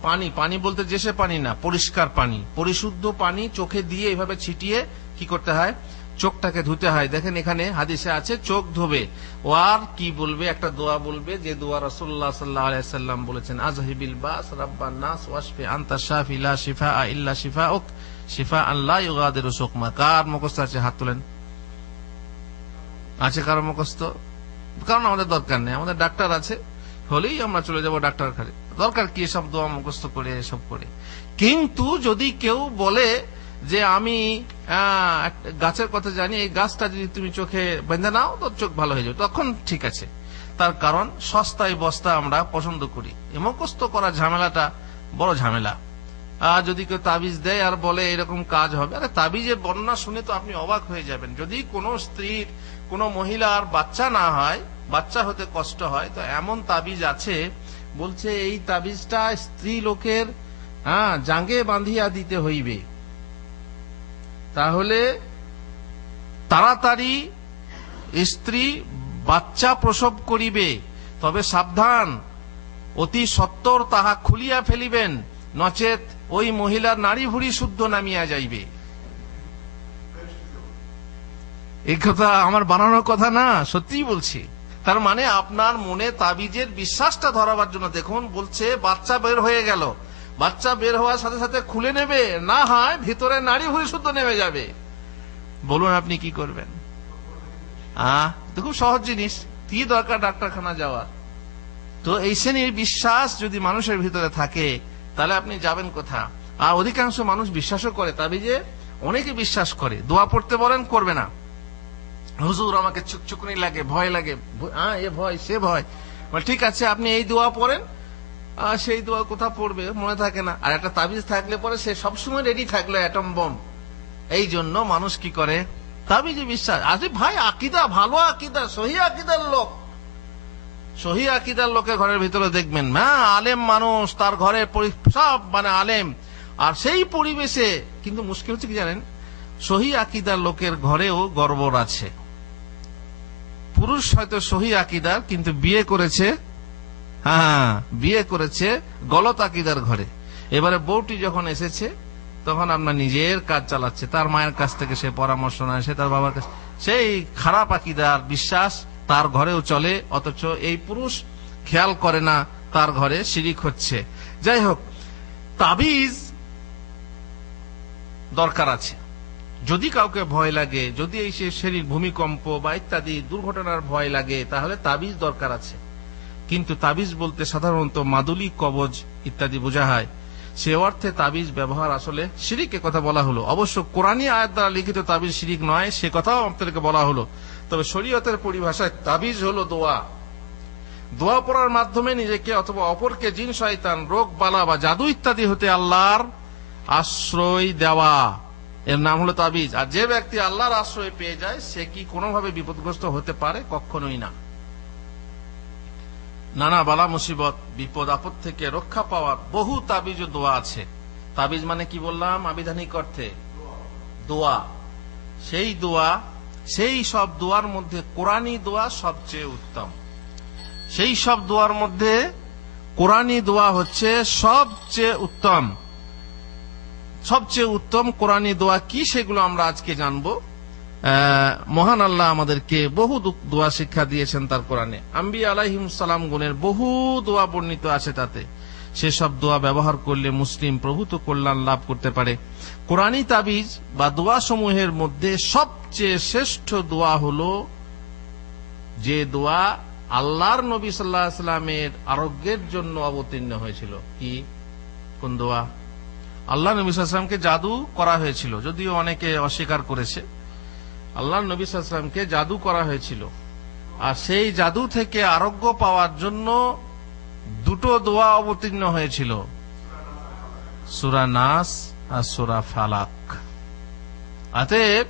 পানি, পানি বলতে যে সে পানি না, পরিষ্কার পানি, পরিশুদ্ধ পানি চোখে দিয়ে এভাবে ছিটিয়ে কি করতে হয়? চোখটাকে ধুতে হয়। দেখেন এখানে হাদিসে আছে চোখ ধোবে। ও আর কি বলবে? একটা দোয়া বলবে, যে দোয়া রাসূলুল্লাহ সাল্লাল্লাহু আলাইহি সাল্লাম বলেছেন, আযহিবিল বাস রাব্বান নাস ওয়াশফি আনতা শাফি লা শিফা ইল্লা শিফাউক শিফাআন লা ইউগাদিরু সুকমা। কার মুখস্থ আছে? হাত তোলেন। আছে কারো মুখস্থ? কারণ আমাদের দরকার নেই, আমাদের ডাক্তার আছে, হলেই আমরা চলে যাব ডাক্তার কাছে। দরকার কি সব দোয়া মুখস্থ করে এসব করে? কিন্তু যদি কেউ বলে যে আমি গাছের কথা জানি, এই গাছটা যদি তুমি চোখে বেঁধে নাও তো চোখ ভালো হয়ে যাবে, তখন ঠিক আছে। তার কারণ সস্তায় বস্তা আমরা পছন্দ করি, মুখস্থ করা ঝামেলাটা বড় ঝামেলা। আর যদি কেউ তাবিজ দেয় আর বলে এরকম কাজ হবে, আরে তাবিজের বর্ণনা শুনে তো আপনি অবাক হয়ে যাবেন। যদি কোনো স্ত্রীর, কোনো মহিলার বাচ্চা না হয়, বাচ্চা হতে কষ্ট হয়, তো এমন তাবিজ আছে, বলছে এই তাবিজটা স্ত্রী লোকের জাঙ্গে বাঁধিয়া দিতে হইবে, তাহলে তাড়াতাড়ি স্ত্রী বাচ্চা প্রসব করিবে। তবে সাবধান, অতি সত্বর তাহা খুলিয়া ফেলিবেন, নচেত ওই মহিলার নারী ভুঁড়ি শুদ্ধ নামিয়া যাইবে। এই কথা আমার বানানোর কথা না, সত্যিই বলছি। তার মানে আপনার মনে তাবিজের বিশ্বাসটা ধরাবার জন্য, দেখুন বলছে বাচ্চা বের হয়ে গেল, বাচ্চা বের হওয়ার সাথে সাথে খুলে নেবে, না হয় ভিতরে নারী ভুঁড়ি শুদ্ধ নেমে যাবে। বলুন আপনি কি করবেন? খুব সহজ জিনিস, কি দরকার ডাক্তারখানা যাওয়ার? তো এই শ্রেণীর বিশ্বাস যদি মানুষের ভিতরে থাকে, তাহলে আপনি যাবেন কোথা? আর অধিকাংশ মানুষ বিশ্বাসও করে তাবিজে, অনেকে বিশ্বাস করে। দোয়া পড়তে বলেন, করবে না। হুজুর আমাকে চুকচুকনি লাগে, ভয় লাগে, এ ভয় সে ভয়। ঠিক আছে, আপনি এই দোয়া পড়েন, সেই দোয়া কোথা পড়বে মনে থাকে না। আর একটা তাবিজ থাকলে পরে সে সবসময় রেডি থাকলো অ্যাটম বম। এই জন্য মানুষ কি করে? তাবিজে বিশ্বাস। আরে ভাই, আকিদা, ভালো আকিদা, সহি আকিদার লোক, সহি আকিদার লোকের ঘরের ভিতরে দেখবেন আলেম মানুষ, তার ঘরে সব মানে আলেম, আর সেই পরিবেশে। কিন্তু মুশকিল হচ্ছে কি জানেন, সহি আকিদার লোকের ঘরেও গর্বর আছে। পুরুষ হয়তো সহি আকিদার, কিন্তু বিয়ে করেছে, বিয়ে করেছে গলত আকিদার ঘরে। এবারে বউটি যখন এসেছে, তখন আপনার নিজের কাজ চালাচ্ছে, তার মায়ের কাছ থেকে সে পরামর্শ নেয়, সে তার বাবার কাছে, সেই খারাপ আকিদার বিশ্বাস তার ঘরেও চলে, অথচ এই পুরুষ খেয়াল করে না তার ঘরে শিরিক হচ্ছে। যাই হোক, তাবিজ দরকার আছে। যদি কাউকে ভয় লাগে, যদি এই শরীর ভূমিকম্প বা ইত্যাদি দুর্ঘটনার ভয় লাগে, তাহলে তাবিজ দরকার আছে। কিন্তু তাবিজ বলতে সাধারণত মাদুলি, কবজ ইত্যাদি বোঝা হয়। সে অর্থে তাবিজ ব্যবহার আসলে শিরিক, কথা বলা হলো। অবশ্য কোরআনী আয়াত দ্বারা লিখিত তাবিজ শিরিক নয়, সে কথাও আপনাদেরকে বলা হলো। তবে শরীয়তের পরিভাষায় তাবিজ হলো দোয়া। দোয়া পড়ার মাধ্যমে নিজেকে অথবা অপরকে জিন, শয়তান, রোগ বালা বা জাদু ইত্যাদি হতে আল্লাহর আশ্রয় দেওয়া, এর নাম হলো তাবিজ। আর যে ব্যক্তি আল্লাহর আশ্রয় পেয়ে যায়, সে কি কোনোভাবে বিপদগ্রস্ত হতে পারে? কখনোই না। নানা বালা মুসিবত, বিপদ আপদ থেকে রক্ষা পাওয়ার বহু তাবিজ ও দোয়া আছে। তাবিজ মানে কি বললাম? আবিধানিক অর্থে দোয়া। সেই দোয়া, সেই সব দোয়ার মধ্যে কোরআনী দোয়া সবচেয়ে উত্তম। সেই সব দোয়ার মধ্যে কোরআনী দোয়া হচ্ছে সবচেয়ে উত্তম। সবচেয়ে উত্তম কোরআনী দোয়া কি, সেগুলো আমরা আজকে জানবো। মহান আল্লাহ আমাদেরকে বহু দোয়া শিক্ষা দিয়েছেন তার কোরআনে। আম্বিয়া আলাইহিমুস সালাম গুণের বহু দোয়া বর্ণিত আছে তাতে। সেসব দোয়া ব্যবহার করলে মুসলিম প্রভূত কল্যাণ লাভ করতে পারে। কোরআনী তাবিজ বা দোয়া সমূহের মধ্যে সবচেয়ে শ্রেষ্ঠ দোয়া হলো যে দোয়া আল্লাহর নবী সাল্লাল্লাহু আলাইহি ওয়াসাল্লামের আরোগ্যের জন্য অবতীর্ণ হয়েছিল। কি, কোন দোয়া? আল্লাহ নবী সাল্লাল্লাহু আলাইহি ওয়াসাল্লামকে জাদু করা হয়েছিল, যদিও অনেকে অস্বীকার করেছে। আল্লাহ নবী সাল্লাল্লাহু আলাইহি ওয়াসাল্লামকে জাদু করা হয়েছিল, আর সেই জাদু থেকে আরোগ্য পাওয়ার জন্য দুটো দোয়া অবতীর্ণ হয়েছিল, সূরা নাস আর সূরা ফালাক। অতএব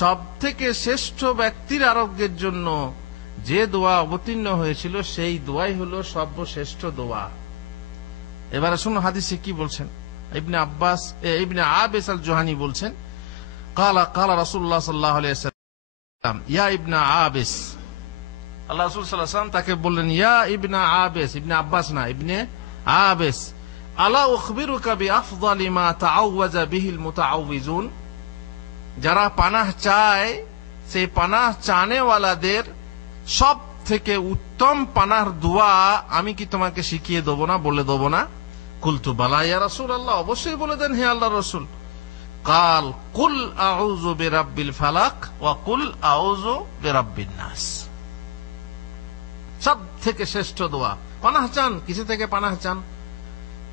সব থেকে শ্রেষ্ঠ ব্যক্তির আরোগ্যের জন্য যে দোয়া অবতীর্ণ হয়েছিল সেই দোয়াই হলো সর্বশ্রেষ্ঠ দোয়া। এবারে শুনুন হাদিসে কি বলছেন। ইবনে আবিস আল জুহানী বলছেন, কালা রাসূলুল্লাহ সাল্লাল্লাহু আলাইহি ওয়াসাল্লাম ইয়া ইবনে আবিস, আল্লাহ রাসূল সাল্লাল্লাহু আলাইহি ওয়াসাল্লাম তাকে বললেন ইয়া ইবনে আবিস, ইবনে আব্বাস না, ইবনে আবিস, আলা উখবিরুকা বিআফদালি মা তাআওয়াজা বিহিল মুতাআউযিজুন, যারা পানাহ চায় সেই পানাহ চানেওয়ালাদের সব থেকে উত্তম পানার দোয়া আমি কি তোমাকে শিখিয়ে দেবো না, বলে দেবো না? কুলতু বালা ইয়া রাসূলুল্লাহ, অবশ্যই বলে দেন হে আল্লাহর রাসূল। কাল কুল আউযু বিরাব্বিল ফালাক ওয়া কুল আউযু বিরাব্বিন নাস, সব থেকে শ্রেষ্ঠ দোয়া। পানাহ চান, কিসে থেকে পানাহ চান?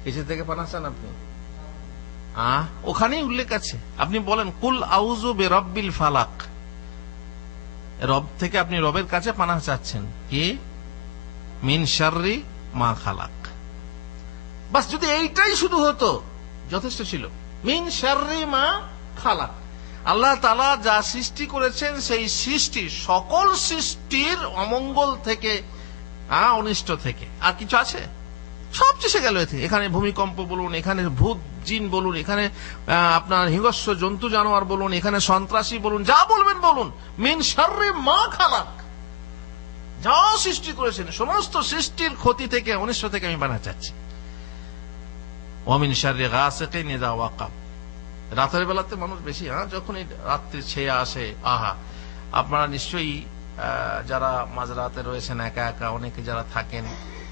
কিসে থেকে পানাহ চান আপনি? ওখানেই উল্লেখ আছে, আপনি বলেন কুল আউযু বিরাব্বিল ফালাক, রব থেকে আপনি রবের কাছে পানাহ চাচ্ছেন কি? মিন শাররি মা খালাক। বাস যদি এইটাই শুধু হতো যথেষ্ট ছিল। মিন শাররি মা খালাক, আল্লাহ তাআলা যা সৃষ্টি করেছেন সেই সৃষ্টি, সকল সৃষ্টির অমঙ্গল থেকে, অনিষ্ট থেকে। আর কিছু আছে? সব চেষে গেল এতে। এখানে ভূমিকম্প বলুন, এখানে ভূত জিন বলুন, এখানে আপনার হিংস্র জন্তু জানোয়ার বলুন, এখানে সন্ত্রাসী বলুন, যা বলবেন বলুন, মিন শাররি মা খালাক, যা সৃষ্টি করেছেন সমস্ত সৃষ্টির ক্ষতি থেকে, অনিষ্ট থেকে আমি পানাহ চাচ্ছি। ওয়া মিন শাররি গাসিকিন ইযা ওয়াকাব, রাতের বেলাতে মানুষ বেশি, যখন এই রাত্রির ছেয়া আসে, আপনারা নিশ্চয়ই যারা মাঝরাতে রয়েছেন একা একা, অনেকে যারা থাকেন,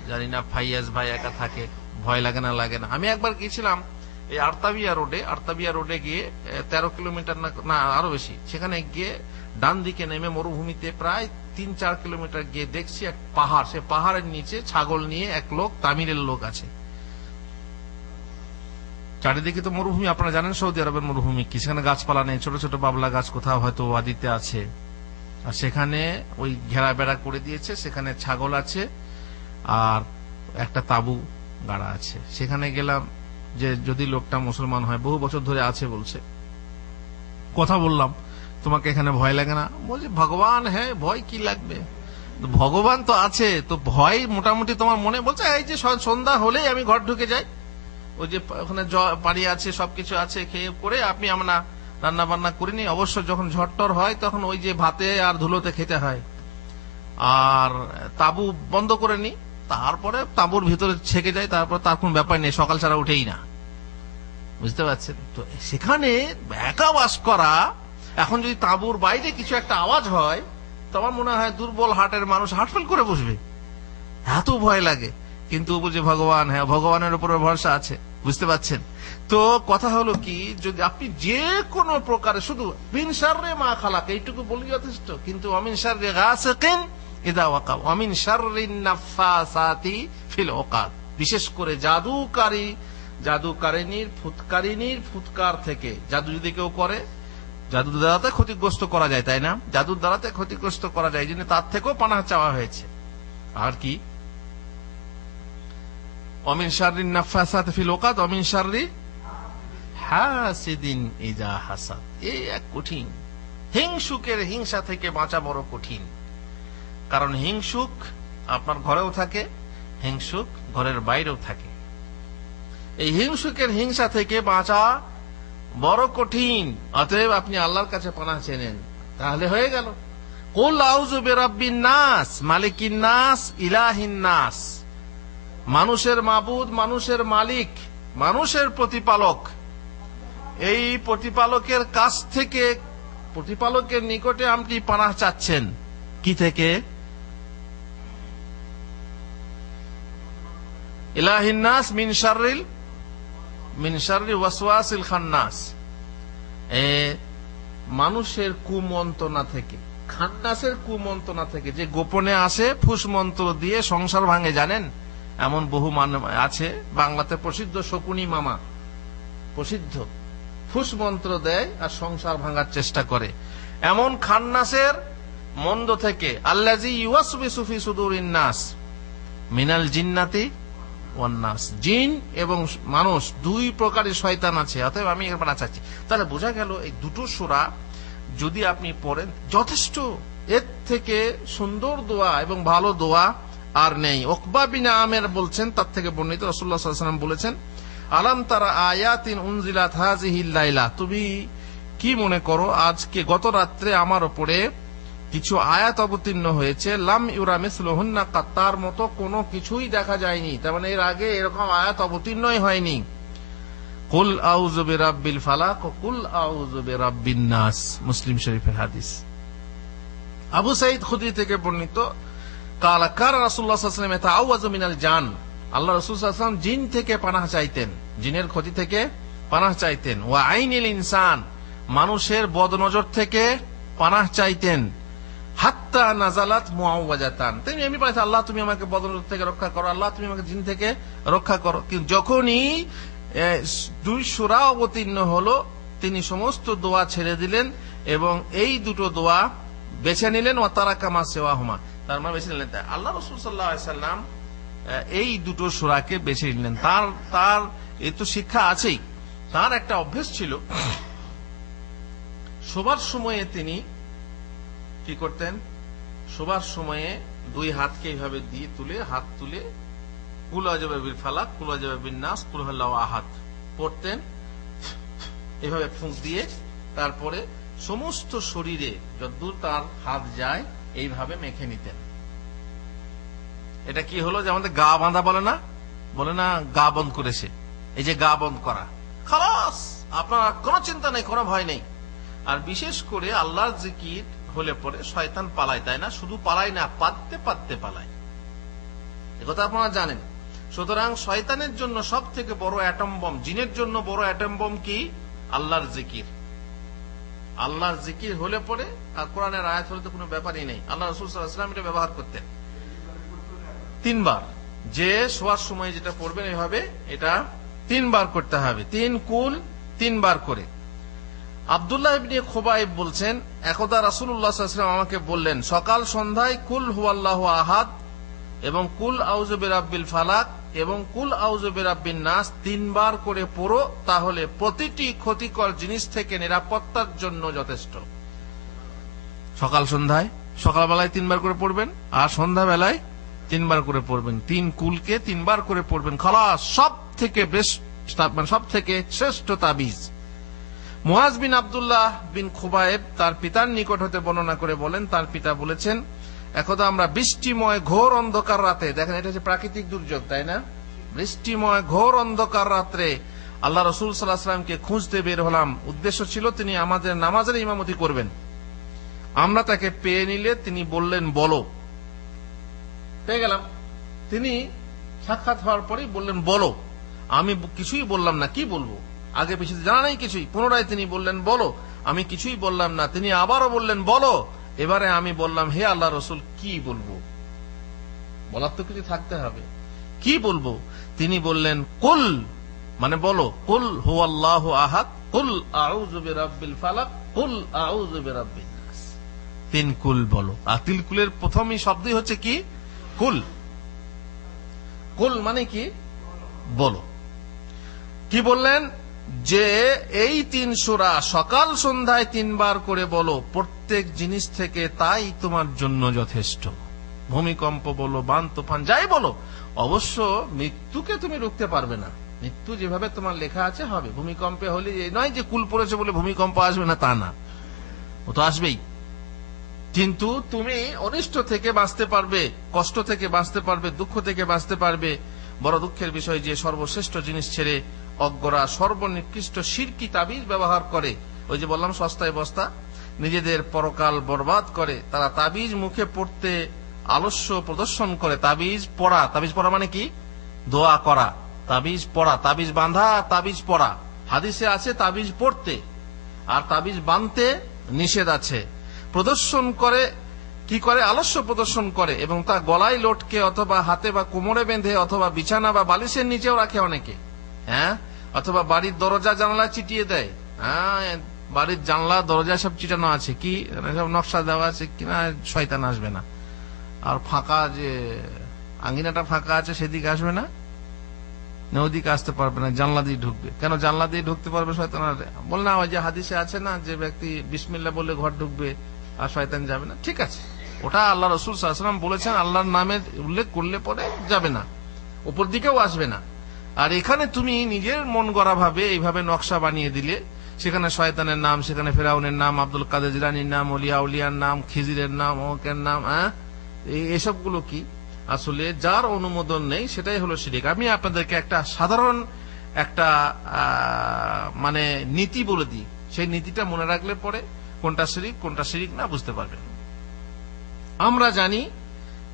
জানি না ফাইয়াজ ভাই একা থাকে, ভয় লাগে না? লাগে না? আমি একবার গিয়েছিলাম এই আর্তাবিয়া রোডে গিয়ে 13 কিলোমিটার না আরো বেশি, সেখানে গিয়ে ডান দিকে নেমে মরুভূমিতে প্রায় 3-4 কিলোমিটার গিয়ে দেখছি এক পাহাড়, সে পাহাড়ের নিচে ছাগল নিয়ে এক লোক, তামিলের লোক আছে। চারিদিকে তো মরুভূমি, আপনারা জানেন সৌদি আরবের মরুভূমি কি, সেখানে গাছপালা নেই, ছোট ছোট বাবলা গাছ কোথাও হয়তো ওয়াদিতে আছে, আর সেখানে ওই ঘেরা বেড়া করে দিয়েছে, সেখানে ছাগল আছে আর একটা তাবু গাড়া আছে। সেখানে গেলাম, যে যদি লোকটা মুসলমান হয়, বহু বছর ধরে আছে বলছে, কথা বললাম, তোমাকে এখানে ভয় লাগে না? বলছে ভগবান, হ্যাঁ ভয় কি লাগবে, ভগবান তো আছে, তো ভয় মোটামুটি তোমার মনে? বলছে এই যে সন্ধ্যা হলেই আমি ঘর ঢুকে যাই, ওই যে ওখানে পানি আছে, সবকিছু আছে, খেয়ে করে আপনি আমরা রান্না বান্না করিনি, অবশ্য যখন ঝড়টর হয় তখন ওই যে ভাতে আর ধুলোতে খেতে হয়, আর তাবু বন্ধ করে নি, তারপরে তাঁবুর ভিতরে ছেকে যায়, তারপর তার কোন ব্যাপার নেই, সকাল ছাড়া উঠেই না, বুঝতে পারছেন তো? সেখানে একা বাস করা, এখন যদি তাঁবুর বাইরে কিছু একটা আওয়াজ হয়, তোমার মনে হয় দুর্বল হার্টের মানুষ হার্টফেল করে বসবে, এত ভয় লাগে। কিন্তু বুঝে ভগবান, হ্যাঁ ভগবানের উপরে ভরসা আছে, বুঝতে পারছেন তো? কথা হলো কি, যদি আপনি যে কোনো প্রকারে শুধু মিন শাররি মা খালাক এইটুকু বলি যথেষ্ট, কিন্তু ওয়া মিন শাররি গাসিকিন ইযা ওয়াকাব ওয়া মিন শাররিন নাফাসাতি ফিল উকাদ, বিশেষ করে জাদুকারিনীর ফুৎকার থেকে। জাদু যদি কেউ করে, জাদুর দ্বারাতে ক্ষতিগ্রস্ত করা যায়, তাই না? জাদুর দ্বারাতে ক্ষতিগ্রস্ত করা যায়, এই জন্য তার থেকেও পানাহ চাওয়া হয়েছে। আর কি? ওয়া মিন শাররিন নাফাসাতি ফিল উকাদ ওয়া মিন শাররি হাসিদিন ইযা হাসাদ। এই এক কঠিন, হিংসুকের হিংসা থেকে বাঁচা বড় কঠিন, কারণ হিংসুক আপনার ঘরেও থাকে, হিংসুক ঘরের বাইরেও থাকে। এই হিংসুকের হিংসা থেকে বাঁচা বড় কঠিন, অতএব আপনি আল্লাহর কাছে পানাহ চেনেন, তাহলে হয়ে গেল। কুল আউযু বিরাব্বিন নাস মালিকিন নাস ইলাহিন নাস, মানুষের মাবুদ, মানুষের মালিক, মানুষের প্রতিপালক, এই প্রতিপালকের কাছ থেকে, প্রতিপালকের নিকটে আপনি পানাহ চাচ্ছেন। কি থেকে? ইলাহিন নাস মিন শাররি ওয়াসওয়াসিল খান্নাস, মানুষের কুমন্ত্রণা থেকে, খান্নাসের কুমন্ত্রণা থেকে, যে গোপনে আসে ফুস মন্ত্র দিয়ে সংসার ভাঙে, জানেন? এমন বহু মানুষ আছে, বাংলাতে প্রসিদ্ধ শকুনি মামা, প্রসিদ্ধ, ফুস মন্ত্র দেয় আর সংসার ভাঙার চেষ্টা করে। এমন খান্নাসের মন্দ থেকে, আল্লাযী ইউওয়াসবিসু ফি সুদুরিন নাস মিনাল জিন্নাতি ওয়ান নাস, জিন এবং মানুষ দুই প্রকারের শয়তান আছে, অতএব আমি এর পানাহ চাচ্ছি। তাহলে বোঝা গেল এই দুটো সূরা যদি আপনি পড়েন যথেষ্ট, এর থেকে সুন্দর দোয়া এবং ভালো দোয়া আর নেই। উকবা বিন আমির বলছেন, তার থেকে বর্ণিত, রাসূলুল্লাহ সাল্লাল্লাহু আলাইহি ওয়াসাল্লাম বলেছেন, আলাম তারা আয়াতিন উনজিলাত হাযিহিল লাইলা, তুমি কি মনে করো আজকে গত রাত্রে আমার উপরে কিছু আয়াত অবতীর্ণ হয়েছে, লাম ইউরা মিসলুহুন্না, তার মতো কোনো কিছুই দেখা যায়নি, তার মানে এর আগে এরকম আয়াত অবতীর্ণই হয়নি। কুল আউযু বিরাব্বিল ফালাক ও কুল আউযু বিরাব্বিন নাস, মুসলিম শরীফের হাদিস। আবু সাঈদ খুদরি থেকে বর্ণিত, কালা কারা রাসূলুল্লাহ সাল্লাল্লাহু আলাইহি ওয়াসাল্লাম ইয়াতাআওয়াযু মিনাল জান, আল্লাহ রাসূল সাল্লাল্লাহু আলাইহি ওয়াসাল্লাম জিন থেকে পানাহ চাইতেন, জিনের ক্ষতি থেকে পানাহ চাইতেন। ওয়া আইনিল ইনসান, মানুষের বদনজর থেকে পানাহ চাইতেন। হাত্তা নাজালাত মুআওয়াজাতান, তিনি এমনি বলেছেন, আল্লাহ তুমি আমাকে বদনজর থেকে রক্ষা করো, আল্লাহ তুমি আমাকে জিন থেকে রক্ষা করো। কিন্তু যখনই 2 সূরা অবতীর্ণ হলো, তিনি সমস্ত দোয়া ছেড়ে দিলেন এবং এই দুটো দোয়া বেছে নিলেন। ওয়া তারাকা মা সিওয়াহুমা, তার মানে বেছে নিলেন। আল্লাহ রাসূল সাল্লাল্লাহু আলাইহি সাল্লাম এই দুটো সূরাকে বেছে নিলেন। তার এই তো শিক্ষা আছেই। তার একটা অভ্যেস ছিল, শোবার সময়ে তিনি কি করতেন, শোবার সময়ে 2 হাতকে এইভাবে দিয়ে হাত তুলে কুল আউযু বিরাব্বিল ফালাক, কুল আউযু বিরাব্বিন নাস, কুল হুয়াল্লাহু আহাদ পড়তেন, এভাবে ফুঁক দিয়ে। তারপরে সমস্ত শরীরে যতদূর তার হাত যায় এইভাবে মেখে নিতেন। এটা কি হলো, যে আমাদের গা বাঁধা বলে না গা বন্ধ করেছে, এই যে গা বন্ধ করা, খালাস, আপনার কোনো চিন্তা নেই, কোনো ভয় নেই। আর বিশেষ করে আল্লাহর জিকির হলে পরে শয়তান পালায়, তাই না? শুধু পালায় না, পাততে পাততে পালায়, একথা আপনারা জানেন। সুতরাং শয়তানের জন্য সব থেকে বড় অ্যাটম বম, জিনের জন্য বড় অ্যাটম বম কি? আল্লাহর জিকির। আল্লাহর জিকির হলে পরে, আর কোরআনের আয়াত হলে তো কোনো ব্যাপারই নেই। আল্লাহ রাসূল সাল্লাল্লাহু আলাইহি ওয়াসাল্লাম এটা ব্যবহার করতেন 3 বার, যে শোয়ার সময় যেটা পড়বেন এভাবে এটা 3 বার করতে হবে, 3 কুল 3 বার করে। আব্দুল্লাহ ইবনে খুবাইব বলছেন, একদা রাসূলুল্লাহ সাল্লাল্লাহু আলাইহি ওয়াসাল্লাম আমাকে বললেন, সকাল সন্ধ্যায় কুল হুয়াল্লাহু আহাদ এবং কুল আউযু বিরাব্বিল ফালাক এবং কুল আউযু বিরাব্বিন নাস 3 বার করে পড়ো, তাহলে প্রতিটি ক্ষতিকর জিনিস থেকে নিরাপত্তার জন্য যথেষ্ট। সকালবেলায় 3 বার করে পড়বেন, আর সন্ধ্যাবেলায় 3 বার করে পড়বেন। 3 কুলকে 3 বার করে পড়বেন, খালাস, সব থেকে বেস্ট, সব থেকে শ্রেষ্ঠ তাবিজ। মুআজ বিন আব্দুল্লাহ বিন খুবাইব তার পিতার নিকট হতে বর্ণনা করে বলেন, তার পিতা বলেছেন, একদা আমরা বৃষ্টিময় ঘোর অন্ধকার রাতে, দেখেন এটা হচ্ছে প্রাকৃতিক দুর্যোগ, তাই না? বৃষ্টিময় ঘোর অন্ধকার রাত্রে আল্লাহ রাসূল সাল্লাল্লাহু আলাইহি ওয়াসাল্লামকে খুঁজতে বের হলাম। উদ্দেশ্য ছিল তিনি আমাদের নামাজের ইমামতি করবেন। আমরা তাকে পেয়ে নিলে তিনি বললেন, বলো। পেয়ে গেলাম, তিনি সাক্ষাৎ হওয়ার পরেই বললেন, বলো। আমি কিছুই বললাম না, কি বলবো, আগে পিছিয়ে জানা নেই কিছুই। পুনরায় তিনি বললেন, বলো। আমি কিছুই বললাম না, তিনি আবারও বললেন, বলো। এবারে আমি বললাম, হে আল্লাহ রাসূল, কি বলবো? বলার তো কিছু থাকতে হবে, কি বলবো? তিনি বললেন, কুল, মানে বলো, কুল হুয়াল্লাহু আহাদ, কুল আউযু বিরাব্বিল ফালাক, কুল আউযু বিরাব্বিন নাস। 3 কুল বলো। আর 3 কুলের প্রথমই শব্দই হচ্ছে কি? কুল। কুল মানে কি? বলো। কি বললেন? যে এই 3 সূরা সকাল সন্ধ্যায় 3 বার করে বলো, প্রত্যেক জিনিস থেকে তাই তোমার জন্য যথেষ্ট। ভূমিকম্প বলো, বান তুফান, যাই বলো। অবশ্য মৃত্যুকে তুমি রুখতে পারবে না, মৃত্যু যেভাবে তোমার লেখা আছে হবে। ভূমিকম্পে হলে এই নয় যে কুল পড়েছে বলে ভূমিকম্প আসবে না, তা না, ও তো আসবেই। কিন্তু তুমি অনিষ্ট থেকে বাঁচতে পারবে, কষ্ট থেকে বাঁচতে পারবে, দুঃখ থেকে বাঁচতে পারবে। বড় দুঃখের বিষয় যে সর্বশ্রেষ্ঠ জিনিস ছেড়ে অজ্ঞরা সর্বনিকৃষ্ট শিরকি তাবিজ ব্যবহার করে। ওই যে বললাম, সস্তায় বস্তা, নিজেদের পরকাল বরবাদ করে। তারা তাবিজ মুখে পড়তে আলস্য প্রদর্শন করে। তাবিজ পড়া মানে কি? দোয়া করা। তাবিজ পড়া, তাবিজ বাঁধা, তাবিজ পড়া। হাদিসে আছে তাবিজ পড়তে, আর তাবিজ বাঁধতে নিষেধ আছে। প্রদর্শন করে, কি করে? আলস্য প্রদর্শন করে, এবং তা গলায় লটকে অথবা হাতে বা কোমরে বেঁধে অথবা বিছানা বা বালিশের নিচেও রাখে অনেকে, হ্যাঁ, অথবা বাড়ির দরজা জানালা চিটিয়ে দেয়। হ্যাঁ, বাড়ির জানলা দরজা সব চিটানো আছে, কি সব নকশা দেওয়া আছে কিনা শয়তান আসবে না। আর ফাঁকা যে আঙ্গিনাটা ফাঁকা আছে সেদিকে আসবে না, ওদিকে আসতে পারবে না, জানলা দিয়ে ঢুকবে। কেন জানলা দিয়ে ঢুকতে পারবে শয়তান? বল না, ওই যে হাদিসে আছে না, যে ব্যক্তি বিসমিল্লাহ বলে ঘর ঢুকবে, আর শয়তান যাবে না, ঠিক আছে, ওটা আল্লাহ রাসূল সাল্লাল্লাহু আলাইহি ওয়াসাল্লাম বলেছেন আল্লাহর নামের উল্লেখ করলে পরে যাবে না, উপর দিকেও আসবে না। আর এখানে তুমি নিজের মন গড়া ভাবে এইভাবে নকশা বানিয়ে দিলে, সেখানে শয়তানের নাম, সেখানে ফেরাউনের নাম, আব্দুল কাদের জিলানীর নাম, ওলিয়া উলিয়ার নাম, খিজিরের নাম, অমুকের নাম, এসবগুলো কি আসলে যার অনুমোদন নেই সেটাই হলো শিরক। আমি আপনাদেরকে একটা সাধারণ একটা মানে নীতি বলে দিই, সেই নীতিটা মনে রাখলে পরে কোনটা শিরক কোনটা শিরক না বুঝতে পারবেন। আমরা জানি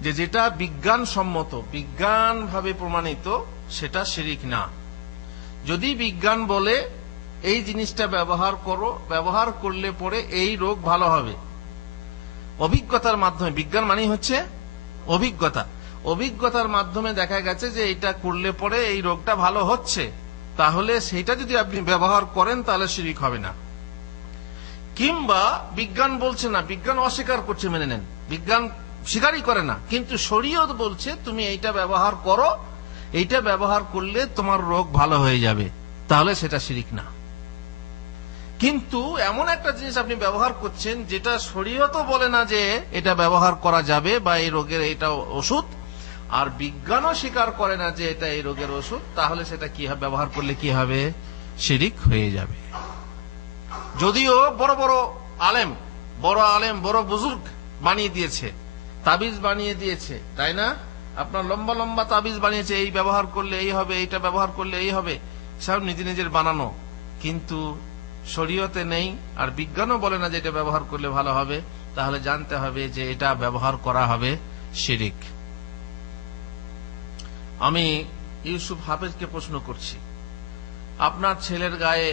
যে যেটা বিজ্ঞান সম্মত, বিজ্ঞান ভাবে প্রমাণিত, সেটা শিরক না। যদি বিজ্ঞান বলে এই জিনিসটা ব্যবহার করো, ব্যবহার করলে পরে এই রোগ ভালো হবে, অভিজ্ঞতার মাধ্যমে, বিজ্ঞান মানে হচ্ছে অভিজ্ঞতা, অভিজ্ঞতার মাধ্যমে দেখা গেছে যে এটা করলে পরে এই রোগটা ভালো হচ্ছে, তাহলে সেটা যদি আপনি ব্যবহার করেন তাহলে শিরক হবে না। কিংবা বিজ্ঞান বলছে না, বিজ্ঞান অস্বীকার করছে, মেনে নেন, বিজ্ঞান স্বীকারই করে না, কিন্তু শরীয়ত বলছে তুমি এইটা ব্যবহার করো, এইটা ব্যবহার করলে তোমার রোগ ভালো হয়ে যাবে, তাহলে সেটা শিরক না। কিন্তু এমন একটা জিনিস আপনি ব্যবহার করছেন যেটা শরীয়তও বলে না যে এটা ব্যবহার করা যাবে বা এই রোগের এটা ওষুধ, আর বিজ্ঞানও স্বীকার করে না যে এটা এই রোগের ওষুধ, তাহলে সেটা কি ব্যবহার করলে কি হবে? শিরক হয়ে যাবে। যদিও বড় বড় আলেম, বড় বুজুর্গ বানিয়ে দিয়েছে, তাবিজ বানিয়ে দিয়েছে, তাই না? আপনার লম্বা লম্বা তাবিজ বানিয়েছে, এই ব্যবহার করলে এই হবে, এইটা ব্যবহার করলে এই হবে, সব নিজের বানানো, কিন্তু শরীয়তে নেই, আর বিজ্ঞানও বলে না যে এটা ব্যবহার করলে ভালো হবে, তাহলে জানতে হবে যে এটা ব্যবহার করা হবে শিরক। আমি ইউসুফ হাফেজকে প্রশ্ন করছি, আপনার ছেলের গায়ে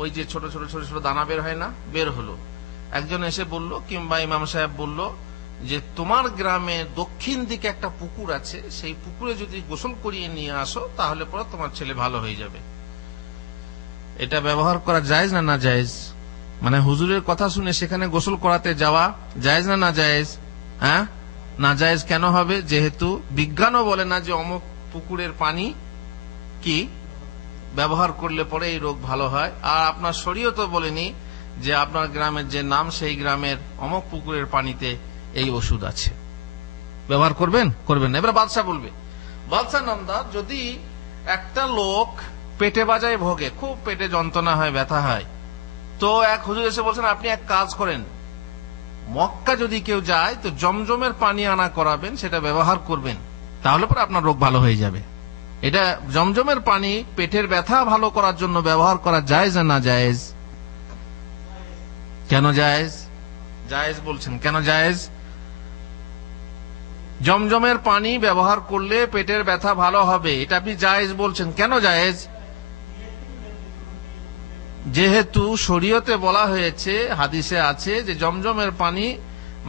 ওই যে ছোট ছোট ছোট ছোট দানা বের হয় না, বের হলো, একজন এসে বলল, কিংবা ইমাম সাহেব বলল যে তোমার গ্রামে দক্ষিণ দিকে একটা পুকুর আছে, সেই পুকুরে যদি গোসল করিয়ে নিয়ে আসো তাহলে পরে তোমার ছেলে ভালো হয়ে যাবে, এটা ব্যবহার করা জায়েজ না না জায়েজ? মানে হুজুরের কথা শুনে সেখানে গোসল করাতে যাওয়া জায়েজ না না জায়েজ? হ্যাঁ, না জায়েজ কেন হবে? যেহেতু বিজ্ঞানও বলে না যে অমুক পুকুরের পানি কি ব্যবহার করলে পরে এই রোগ ভালো হয়, আর আপনার শরীয়তও বলেনি যে আপনার গ্রামের যে নাম সেই গ্রামের অমুক পুকুরের পানিতে এই ওষুধ আছে, ব্যবহার করবেন করবেন না। এবার বাদশা বলবে, বাদশা নামদার, যদি একটা লোক পেটে বাজায় ভোগে, খুব পেটে যন্ত্রণা হয়, ব্যথা হয়, তো এক হুজুর এসে বলছেন আপনি এক কাজ করেন, মক্কা যদি কেউ যায় তো জমজমের পানি আনা করাবেন, সেটা ব্যবহার করবেন, তাহলে পরে আপনার রোগ ভালো হয়ে যাবে। এটা জমজমের পানি পেটের ব্যথা ভালো করার জন্য ব্যবহার করা জায়েজ না জায়েজ? কেন জায়েজ? জায়েজ বলছেন, কেন জায়েজ? জমজমের পানি ব্যবহার করলে পেটের ব্যথা ভালো হবে, এটা আপনি জায়েজ বলছেন, কেন জায়েজ? যেহেতু শরীয়তে বলা হয়েছে, হাদিসে আছে যে জমজমের পানি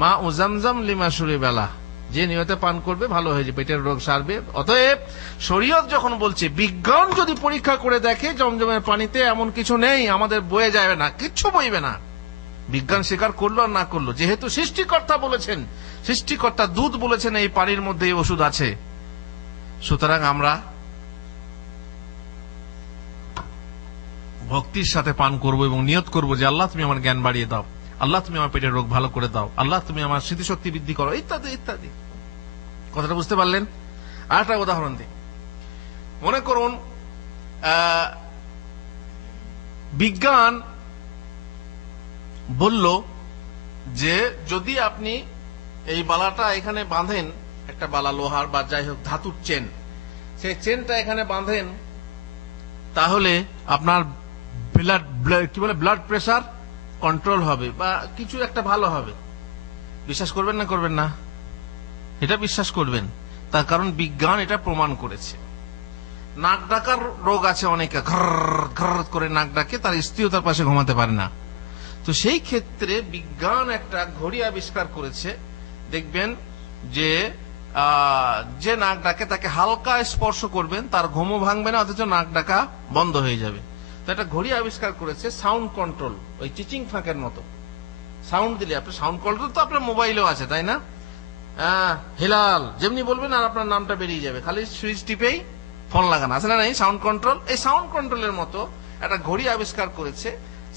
মা ও জামজাম লিমা শুরিবালা, যে নিয়তে পান করবে ভালো হয়ে যাবে, পেটের রোগ সারবে। অতএব শরীয়ত যখন বলছে, বিজ্ঞান যদি পরীক্ষা করে দেখে জমজমের পানিতে এমন কিছু নেই, আমাদের বয়ে যাবে না, কিচ্ছু বইবে না, বিজ্ঞান স্বীকার করলো আর না করলো, যেহেতু সৃষ্টিকর্তা বলেছেন, সৃষ্টিকর্তা দুধ বলেছেন এই পানির মধ্যে এই ওষুধ আছে, সুতরাং আমরা ভক্তির সাথে পান করব এবং নিয়ত করব যে আল্লাহ তুমি আমার জ্ঞান বাড়িয়ে দাও, আল্লাহ তুমি আমার পেটের রোগ ভালো করে দাও, আল্লাহ তুমি আমার স্মৃতিশক্তি বৃদ্ধি করো, ইত্যাদি ইত্যাদি। কথাটা বুঝতে পারলেন? আর একটা উদাহরণ দিই, মনে করুন বিজ্ঞান বলল যে যদি আপনি এই বালাটা এখানে বাঁধেন, একটা বালা লোহার বা যাই হোক ধাতুর চেন, সেই চেনটা এখানে বাঁধেন, তাহলে আপনার ব্লাড প্রেসার কন্ট্রোল হবে বা কিছু একটা ভালো হবে। বিশ্বাস করবেন না করবেন না? এটা বিশ্বাস করবেন, তার কারণ বিজ্ঞান এটা প্রমাণ করেছে। নাক ডাকার রোগ আছে অনেকে, ঘর ঘর করে নাক ডাকে, তার স্ত্রীও তার পাশে ঘুমাতে পারে না, তো সেই ক্ষেত্রে বিজ্ঞান একটা ঘড়ি আবিষ্কার করেছে, দেখবেন যে যে নাক ডাকে তাকে হালকা স্পর্শ করবেন, তার ঘুমও ভাঙবে না, অথচ নাক ডাকা বন্ধ হয়ে যাবে। তো একটা ঘড়ি আবিষ্কার করেছে সাউন্ড কন্ট্রোল, ওই চিচিং ফাঁকের মতো সাউন্ড দিলে, আপনার সাউন্ড কন্ট্রোল তো আপনার মোবাইলেও আছে, তাই না? হেলাল যেমনি বলবেন আর আপনার নামটা বেরিয়ে যাবে, খালি সুইচ টিপেই ফোন লাগানো আছে না, নাই সাউন্ড কন্ট্রোল। এই সাউন্ড কন্ট্রোলের মতো একটা ঘড়ি আবিষ্কার করেছে,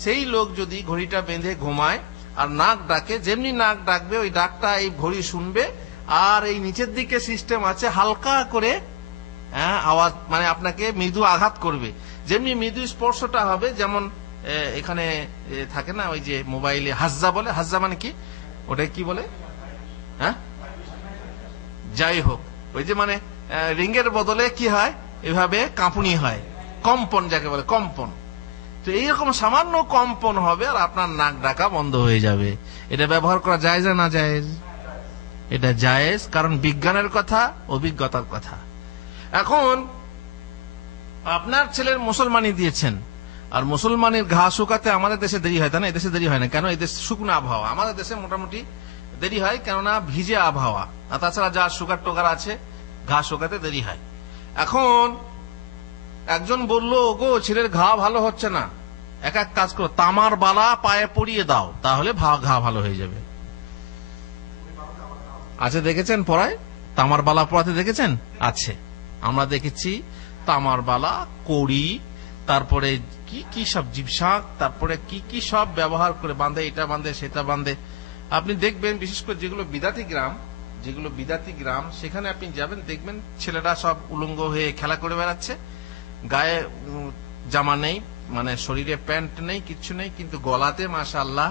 সেই লোক যদি ঘড়িটা বেঁধে ঘুমায় আর নাক ডাকে, যেমনি নাক ডাকবে ওই ডাকটা এই ঘড়ি শুনবে, আর এই নিচের দিকে সিস্টেম আছে হালকা করে আওয়াজ, মানে আপনাকে মৃদু আঘাত করবে। যেমনি মৃদু স্পর্শটা হবে, যেমন এখানে থাকে না ওই যে মোবাইলে হাজ্জা বলে, হাজ্জা মানে কি, ওটা কি বলে, হ্যাঁ যাই হোক, ওই যে মানে রিংয়ের বদলে কি হয়, এভাবে কাঁপুনি হয়, কম্পন যাকে বলে কম্পন। তো এইরকম সামান্য কম্পন হবে আর আপনার নাক ডাকা বন্ধ হয়ে যাবে। এটা ব্যবহার করা জায়েজ না জায়েজ? এটা জায়েজ, কারণ বিজ্ঞানের কথা, অভিজ্ঞতার কথা। এখন আপনার ছেলের মুসলমানি দিয়েছেন, আর মুসলমানের ঘা শুকাতে আমাদের দেশে দেরি হয়, তাই না? এদেশে দেরি হয় না কেন? এদেশে শুকনো আবহাওয়া, আমাদের দেশে মোটামুটি দেরি হয়, কেননা ভিজে আবহাওয়া, আর তাছাড়া যা সুগার টোগার আছে ঘা শুকাতে দেরি হয়। এখন একজন বলল, ওগো ছেলের ঘা ভালো হচ্ছে না, এক কাজ করো, তামার বালা পায়ে পরিয়ে দাও, তাহলে ঘা ভালো হয়ে যাবে। আচ্ছা, দেখেছেন পড়ায় তামার বালা পড়াতে দেখেছেন? আছে, আমরা দেখেছি তামার বালা, কড়ি, তারপরে কি কি সব জিপসাক, তারপরে কি কি সব ব্যবহার করে বাঁধে, এটা বাঁধে সেটা বাঁধে। আপনি দেখবেন বিশেষ করে যেগুলো বিদাতি গ্রাম, সেখানে আপনি যাবেন, দেখবেন ছেলেরা সব উলঙ্গ হয়ে খেলা করে বেড়াচ্ছে, গায়ে জামা নেই, মানে শরীরে প্যান্ট নেই, কিচ্ছু নেই, কিন্তু গলাতে মাশাআল্লাহ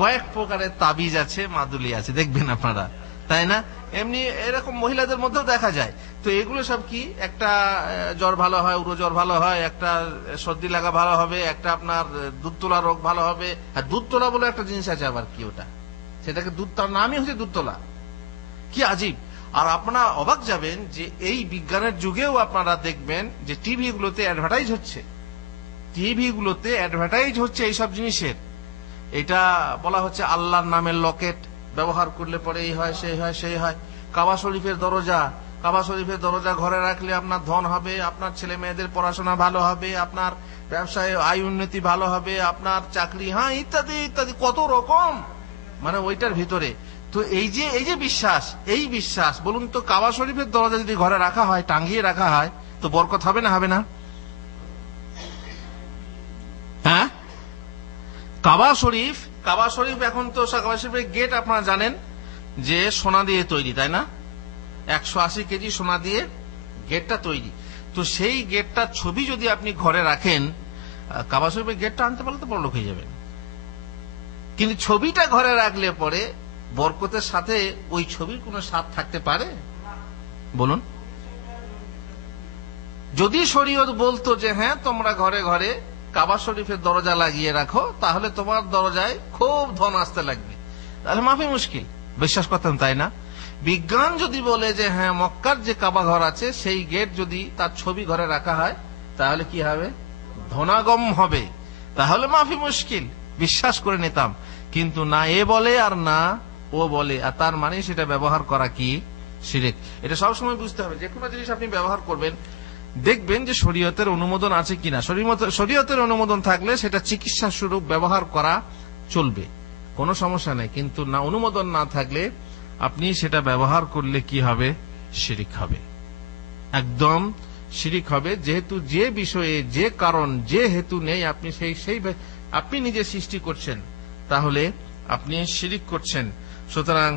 কয়েক প্রকারের তাবিজ আছে, মাদুলি আছে, দেখবেন আপনারা, তাই না? এমনি এরকম মহিলাদের মধ্যেও দেখা যায়। তো এগুলো সব কি, একটা জ্বর ভালো হয়, উড়ো জ্বর ভালো হয়, একটা সর্দি লাগা ভালো হবে, একটা আপনার দুধ তোলা রোগ ভালো হবে। আর দুধ তোলা বলে একটা জিনিস আছে, আবার কি ওটা, সেটাকে দুধ, তার নামই হচ্ছে দুধ তোলা, কি আজীব। আর আপনারা অবাক যাবেন যে এই বিজ্ঞানের যুগেও আপনারা দেখবেন যে টিভি গুলোতে অ্যাডভার্টাইজ হচ্ছে এইসব জিনিসের। এটা বলা হচ্ছে আল্লাহর নামের লকেট, ব্যবহার করলে পরে এই হয়, সেই হয়, সেই হয়। কাবা শরীফের দরজা ঘরে রাখলে আপনার ধন হবে, আপনার ছেলে মেয়েদের পড়াশোনা ভালো হবে, আপনার ব্যবসায় আয় উন্নতি ভালো হবে, আপনার চাকরি, হ্যাঁ, ইত্যাদি ইত্যাদি, কত রকম, মানে ওইটার ভিতরে। তো এই যে বিশ্বাস, বলুন তো, কাবা শরীফের দরজা যদি ঘরে রাখা হয়, টাঙ্গিয়ে রাখা হয়, তো বরকত হবে না? হ্যাঁ, কাবা শরীফ এখন তো কাবা শরীফের গেট আপনারা জানেন যে সোনা দিয়ে তৈরি, তাই না? 180 কেজি সোনা দিয়ে গেটটা তৈরি। তো সেই গেটটার ছবি যদি আপনি ঘরে রাখেন, কাবা শরীফের গেটটা আনতে পারলে তো বড়লোক হয়ে যাবেন, কিন্তু ছবিটা ঘরে রাখলে পরে বরকতের সাথে ওই ছবির কোন স্বাদ থাকতে পারে? বলুন। যদি শরীয়ত বলতো যে হ্যাঁ, তোমরা ঘরে ঘরে কাবা শরীফের দরজা লাগিয়ে রাখো, তাহলে তোমার দরজায় খুব ধন আসতে লাগবে, তাহলে মাফি মুশকিল, বিশ্বাস করতাম, তাই না? বিজ্ঞান যদি বলে যে হ্যাঁ, মক্কার যে কাবা ঘর আছে সেই গেট যদি তার ছবি ঘরে রাখা হয়, তাহলে কি হবে? ধনাগম হবে, তাহলে মাফি মুশকিল, বিশ্বাস করে নিতাম। কিন্তু না এ বলে আর না ও বলে, আর তার মানে সেটা ব্যবহার করা কি শিরক। এটা সবসময় বুঝতে হবে, যে কোনো জিনিস আপনি ব্যবহার করবেন, দেখবেন যে শরীয়তের অনুমোদন আছে কিনা। শরীয়তের অনুমোদন থাকলে সেটা চিকিৎসা স্বরূপ ব্যবহার করা চলবে, কোনো সমস্যা নেই। কিন্তু না, অনুমোদন না থাকলে আপনি সেটা ব্যবহার করলে কি হবে? শিরক হবে, একদম শিরক হবে। যেহেতু যে বিষয়ে, যে কারণ, যে হেতু নেই, আপনি সেই আপনি নিজে সৃষ্টি করছেন, তাহলে আপনি শিরক করছেন। সুতরাং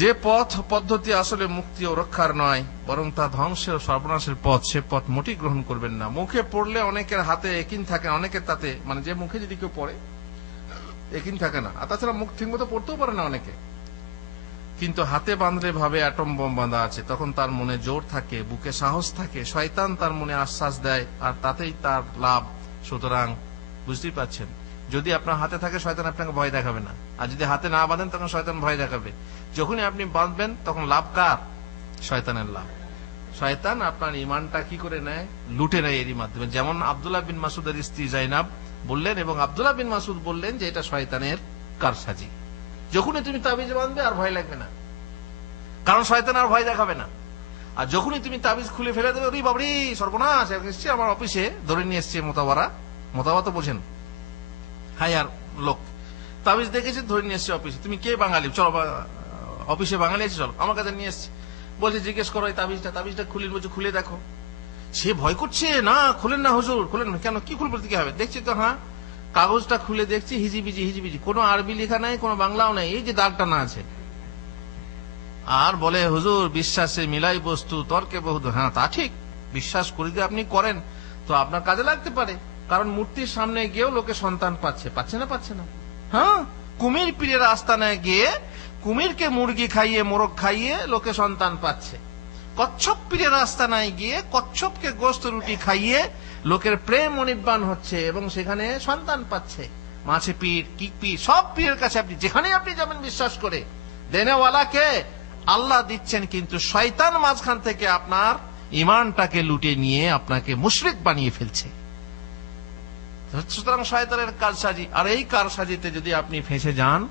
যে পদ্ধতি আসলে মুক্তি ও রক্ষার নয়, বরং তা ধ্বংসের ও সর্বনাশের পথ, সে পথ মোটেই গ্রহণ করবেন না। মুখে পড়লে অনেকের হাতে একিন থাকে, অনেকের তাতে, মানে যে মুখে যদি কেউ পড়ে একিন থাকে না, আর তাছাড়া মুখ ঠিক মতো পড়তেও পারে না অনেকে, কিন্তু হাতে বাঁধলে ভাবে অ্যাটম বোম বাঁধা আছে, তখন তার মনে জোর থাকে, বুকে সাহস থাকে, শয়তান তার মনে আশ্বাস দেয়, আর তাতেই তার লাভ। সুতরাং বুঝতেই পারছেন, যদি আপনার হাতে থাকে শয়তান আপনাকে ভয় দেখাবে না, আর যদি হাতে না বাঁধেন তখন শয়তান ভয় দেখাবে। যখনই আপনি বাঁধবেন তখন লাভ কার? শয়তানের লাভ। শয়তান আপনার ইমানটা কি করে নেয়? লুটে নেয় এরই মাধ্যমে। যেমন আব্দুল্লাহ বিন মাসুদের স্ত্রী জাইনাব বললেন, এবং আব্দুল্লাহ বিন মাসুদ বললেন যে এটা শয়তানের কারসাজি। যখনই তুমি তাবিজ বাঁধবে আর ভয় লাগবে না, কারণ শয়তান আর ভয় দেখাবে না। আর যখনই তুমি তাবিজ খুলে ফেলে দেবে, ওরে বাবরি সর্বনাশ, এসছে আমার অফিসে, ধরে নিয়ে এসছে মোতাবা তো বোঝেন, হায়ার লোক, তাবিজ দেখেছে, ধরে নিয়ে এসছে অফিসে। তুমি কে? বাঙালি, চলো অফিসে বাঙালি আছে, চলো আমার কাছে নিয়ে এসছে। বলছে জিজ্ঞেস করো এই তাবিজটা খুলে, বলছে খুলে দেখো। সে ভয় করছে, না খুলেন না হুজুর, খুলেন না। কেন? কি খুলবো? কি হবে? দেখছি তো, হ্যাঁ কাগজটা খুলে দেখছি হিজিবিজি হিজিবিজি, কোনো আরবি লেখা নাই, কোনো বাংলাও নাই, এই যে দাগটা না আছে। আর বলে হুজুর বিশ্বাসে মিলাই বস্তু তর্কে বহুত। হ্যাঁ তা ঠিক, বিশ্বাস করে দিয়ে আপনি করেন তো আপনার কাজে লাগতে পারে, কারণ মূর্তির সামনে গিয়েও লোকে সন্তান পাচ্ছে, পাচ্ছে না পাচ্ছে না? হ্যাঁ, কুমির পীরের আস্তানায় গিয়ে কুমিরকে মুরগি খাইয়ে মোরগ খাইয়ে লোকে সন্তান পাচ্ছে। কচ্ছপ পীরের আস্তানায় গিয়ে কচ্ছপকে গোস্ত রুটি খাইয়ে লোকের প্রেম অনির্বাণ হচ্ছে এবং সেখানে সন্তান পাচ্ছে। মাছে পীর কি পীর, সব পীরের কাছে আপনি যেখানে আপনি যাবেন বিশ্বাস করে, দেনেওয়ালাকে আল্লাহ দিচ্ছেন, কিন্তু শয়তান মাঝখান থেকে আপনার ইমানটাকে লুটে নিয়ে আপনাকে মুশরিক বানিয়ে ফেলছে। সুতরাং শয়তানের কারসাজি, আর এই কারসাজিতে যদি আপনি ফেঁসে যান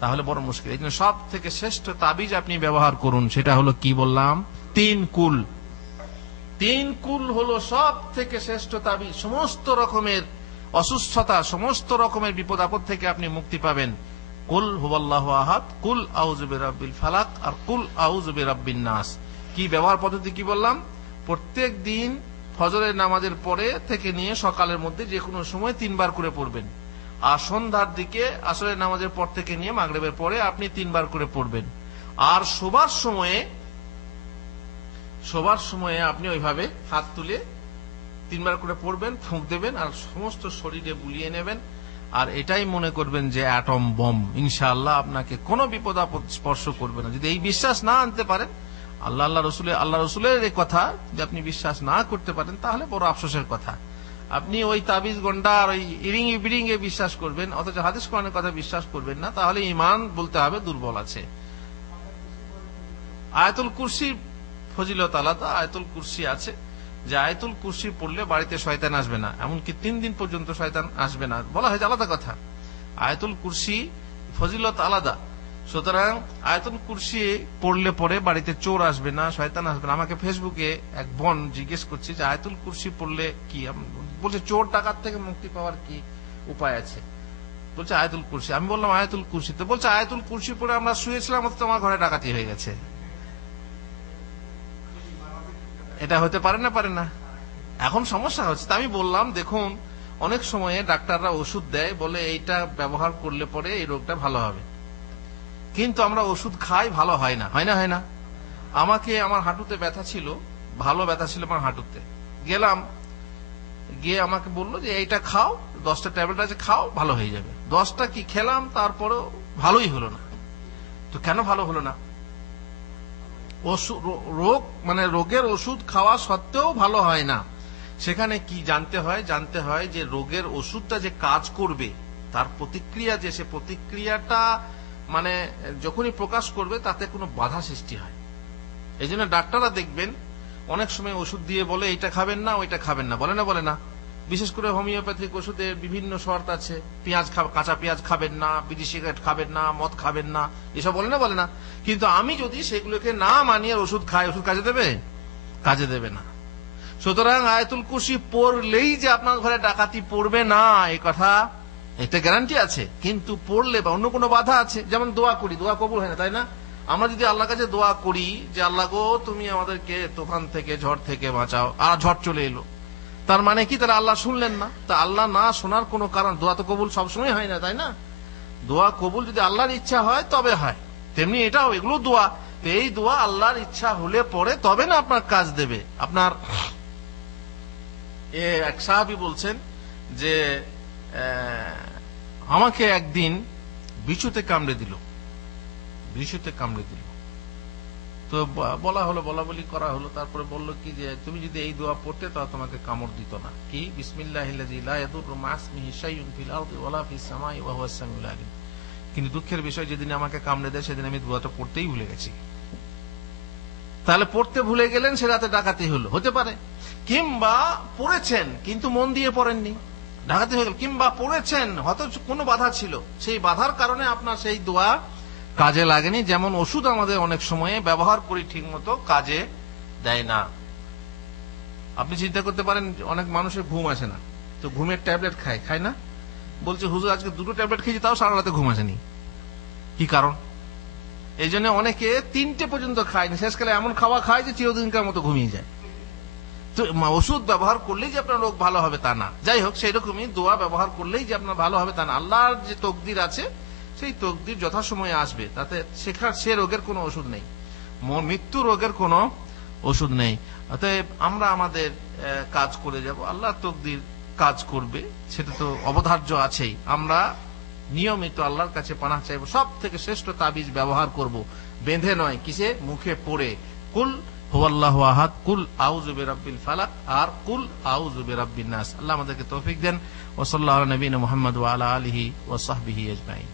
তাহলে বড় মুশকিল। এই জন্য সব থেকে শ্রেষ্ঠ তাবিজ আপনি ব্যবহার করুন, সেটা হলো কি বললাম, 3 কুল। 3 কুল হলো সব থেকে শ্রেষ্ঠ তাবিজ। সমস্ত রকমের অসুস্থতা, সমস্ত রকমের বিপদ আপদ থেকে আপনি মুক্তি পাবেন। কুল হুয়াল্লাহু আহাদ, কুল আউযু বিরাব্বিল ফালাক, আর কুল আউযু বিরাব্বিন নাস। কি ব্যবহার পদ্ধতি কি বললাম? প্রত্যেক দিন ফজরের নামাজের পরে থেকে নিয়ে সকালের মধ্যে যে কোনো সময় 3 বার করে পড়বেন, আর সন্ধ্যার দিকে আসরের নামাজের পর থেকে নিয়ে মাগরিবের পরে আপনি 3 বার করে পড়বেন। আর শোবার সময়ে আপনি ওইভাবে হাত তুলে 3 বার করে পড়বেন, ফুঁক দেবেন আর সমস্ত শরীরে বুলিয়ে নেবেন। আর এটাই মনে করবেন যে অ্যাটম বম, ইনশাআল্লাহ আপনাকে কোনো বিপদ আপদ স্পর্শ করবে না। যদি এই বিশ্বাস না আনতে পারেন, আল্লাহ রসুলের এই কথা যে আপনি বিশ্বাস না করতে পারেন, তাহলে বড় আফসোসের কথা। আপনি ওই তাবিজ গন্ডা আর ওই ইরিঙ্গি বিরিঙ্গে বিশ্বাস করবেন, অথচ হাদিস কোরআনের কথা বিশ্বাস করবেন না, তাহলে ঈমান বলতে হবে দুর্বল আছে। আয়াতুল কুরসির ফজিলত আলাদা। আয়াতুল কুরসি আছে যে আয়াতুল কুরসি পড়লে বাড়িতে শয়তান আসবে না, এমনকি 3 দিন পর্যন্ত শয়তান আসবে না, বলা হয়েছে, আলাদা কথা। আয়াতুল কুরসি ফজিলত আলাদা। সুতরাং আয়াতুল কুরসি পড়লে পরে বাড়িতে চোর আসবে না, শয়তান আসবে না। আমাকে ফেসবুকে এক বোন জিজ্ঞেস করছে যে আয়াতুল কুরসি পড়লে কি, বলছে চোর ডাকাত থেকে মুক্তি পাওয়ার কি উপায় আছে, বলছে আয়াতুল কুরসি। আমি বললাম আয়াতুল কুরসি, তো বলছে আয়াতুল কুরসি পড়ে আমরা শুয়েছিলাম, অথচ আমার ঘরে ডাকাতি হয়ে গেছে। এটা হতে পারে না, পারে না? এখন সমস্যা হচ্ছে। আমি বললাম দেখুন, অনেক সময়ে ডাক্তাররা ওষুধ দেয়, বলে এইটা ব্যবহার করলে পরে এই রোগটা ভালো হবে, কিন্তু আমরা ওষুধ খাই, ভালো হয় না, হয় না? আমাকে আমার হাঁটুতে ব্যথা ছিল, ভালো ব্যথা ছিল আমার হাঁটুতে, গেলাম, গিয়ে আমাকে বললো যে এইটা খাও, 10টা ট্যাবলেট আছে, খাও, ভালো হয়ে যাবে। 10টা কি খেলাম, তারপরেও ভালোই হলো না। তো কেন ভালো হলো না? রোগের ওষুধ খাওয়া সত্ত্বেও ভালো হয় না। সেখানে কি জানতে হয় যে রোগের ওষুধটা যে কাজ করবে, তার প্রতিক্রিয়া, যে সে প্রতিক্রিয়াটা মানে যখনই প্রকাশ করবে তাতে কোনো বাধা সৃষ্টি হয়। এই জন্য ডাক্তাররা দেখবেন অনেক সময় ওষুধ দিয়ে বলে এইটা খাবেন না, ওইটা খাবেন না, বলে না? বিশেষ করে হোমিওপ্যাথিক ওষুধের বিভিন্ন শর্ত আছে। কাঁচা পেঁয়াজ খাবেন না, বিড়ি সিগারেট খাবেন না, মদ খাবেন না, এসব বলে না। কিন্তু আমি যদি সেগুলোকে না মানিয়ে ওষুধ খাই, ওষুধ কাজে দেবে? কাজে দেবে না। সুতরাং আয়াতুল কুরসি পড়লেই যে আপনার ঘরে ডাকাতি পড়বে না, এই কথা একটা গ্যারান্টি আছে, কিন্তু পড়লে বা অন্য কোনো বাধা আছে। যেমন দোয়া করি, দোয়া কবুল হয় না, তাই না? আমরা যদি আল্লাহর কাছে দোয়া করি যে আল্লাহ গো তুমি আমাদেরকে তুফান থেকে, ঝড় থেকে বাঁচাও, আর ঝড় চলে এলো, তার মানে কি তাহলে আল্লাহ শুনলেন না? তা আল্লাহ না শোনার কোনো কারণ, দোয়া তো কবুল সবসময় হয় না, তাই না? দোয়া কবুল যদি আল্লাহর ইচ্ছা হয় তবে হয়, তেমনি এটাও, এগুলো দোয়া। তো এই দোয়া আল্লাহর ইচ্ছা হলে পরে তবে না আপনার কাজ দেবে। আপনার এক সাহাবী বলছেন যে আমাকে একদিন বিছুতে কামড়ে দিল। তো বলা-বলি করা হলো। তারপরে বললো কি যে তুমি যদি এই দোয়া পড়তে তাহলে তোমাকে কামড় দিত না। কি? বিসমিল্লাহিল্লাযী লা ইয়াদুররু মা ইসমিহি শাইউন ফিল আরদি ওয়ালা ফিস সামাই ওয়া হুয়াস সামিউল আলিম। কিন্তু দুঃখের বিষয়, যেদিন আমাকে কামড়ে দেয় সেদিন আমি দোয়াটা পড়তেই ভুলে গেছি। তাহলে পড়তে ভুলে গেলেন, সে রাতে ডাকাতি হলো, হতে পারে। কিংবা পড়েছেন কিন্তু মন দিয়ে পড়েননি, ডাকাতি হয়ে গেল। কিংবা পড়েছেন, হয়তো কোনো বাধা ছিল, সেই বাধার কারণে আপনার সেই দোয়া কাজে লাগেনি। যেমন ওষুধ আমাদের অনেক সময়ে ব্যবহার করি ঠিক মতো, কাজে দেয় না। আপনি চিন্তা করতে পারেন, অনেক মানুষের ঘুম আসে না, তো ঘুমের ট্যাবলেট খায় না? বলছে হুজুর আজকে 2টো ট্যাবলেট খেয়েছি, তাও সারা রাতে ঘুম আসেনি। কি কারণ? এই জন্য অনেকে 3টে পর্যন্ত খায় না, শেষকালে এমন খাওয়া খায় যে চিরদিনকার মতো ঘুমিয়ে যায়। তো ওষুধ ব্যবহার করলেই যে আপনার রোগ ভালো হবে তা না। যাই হোক, সেই রকমই দোয়া ব্যবহার করলেই যে আপনার ভালো হবে তা না। আল্লাহর যে তকদির আছে সেই তকদির যথাসময়ে আসবে, তাতে সে রোগের কোনো ওষুধ নেই, মৃত্যু রোগের কোনো ওষুধ নেই। অতএব আমরা আমাদের কাজ করে যাব, আল্লাহর তকদির কাজ করবে, সেটা তো অবধার্য আছেই। আমরা নিয়মিত আল্লাহর কাছে পানাহ চাইব, সব থেকে শ্রেষ্ঠ তাবিজ ব্যবহার করব, বেঁধে নয়, কিসে, মুখে পড়ে। কুল হুয়াল্লাহু আহাদ, কুল আউযু বিরাব্বিল ফালাক, আর কুল আউযু বিরাব্বিন নাস। আল্লাহ আমাদেরকে তৌফিক দেন। ওয়া সাল্লাল্লাহু আলা নবিয়িনা মুহাম্মদ ওয়া আলা আলিহি ওয়া সাহবিহি আজমাইন।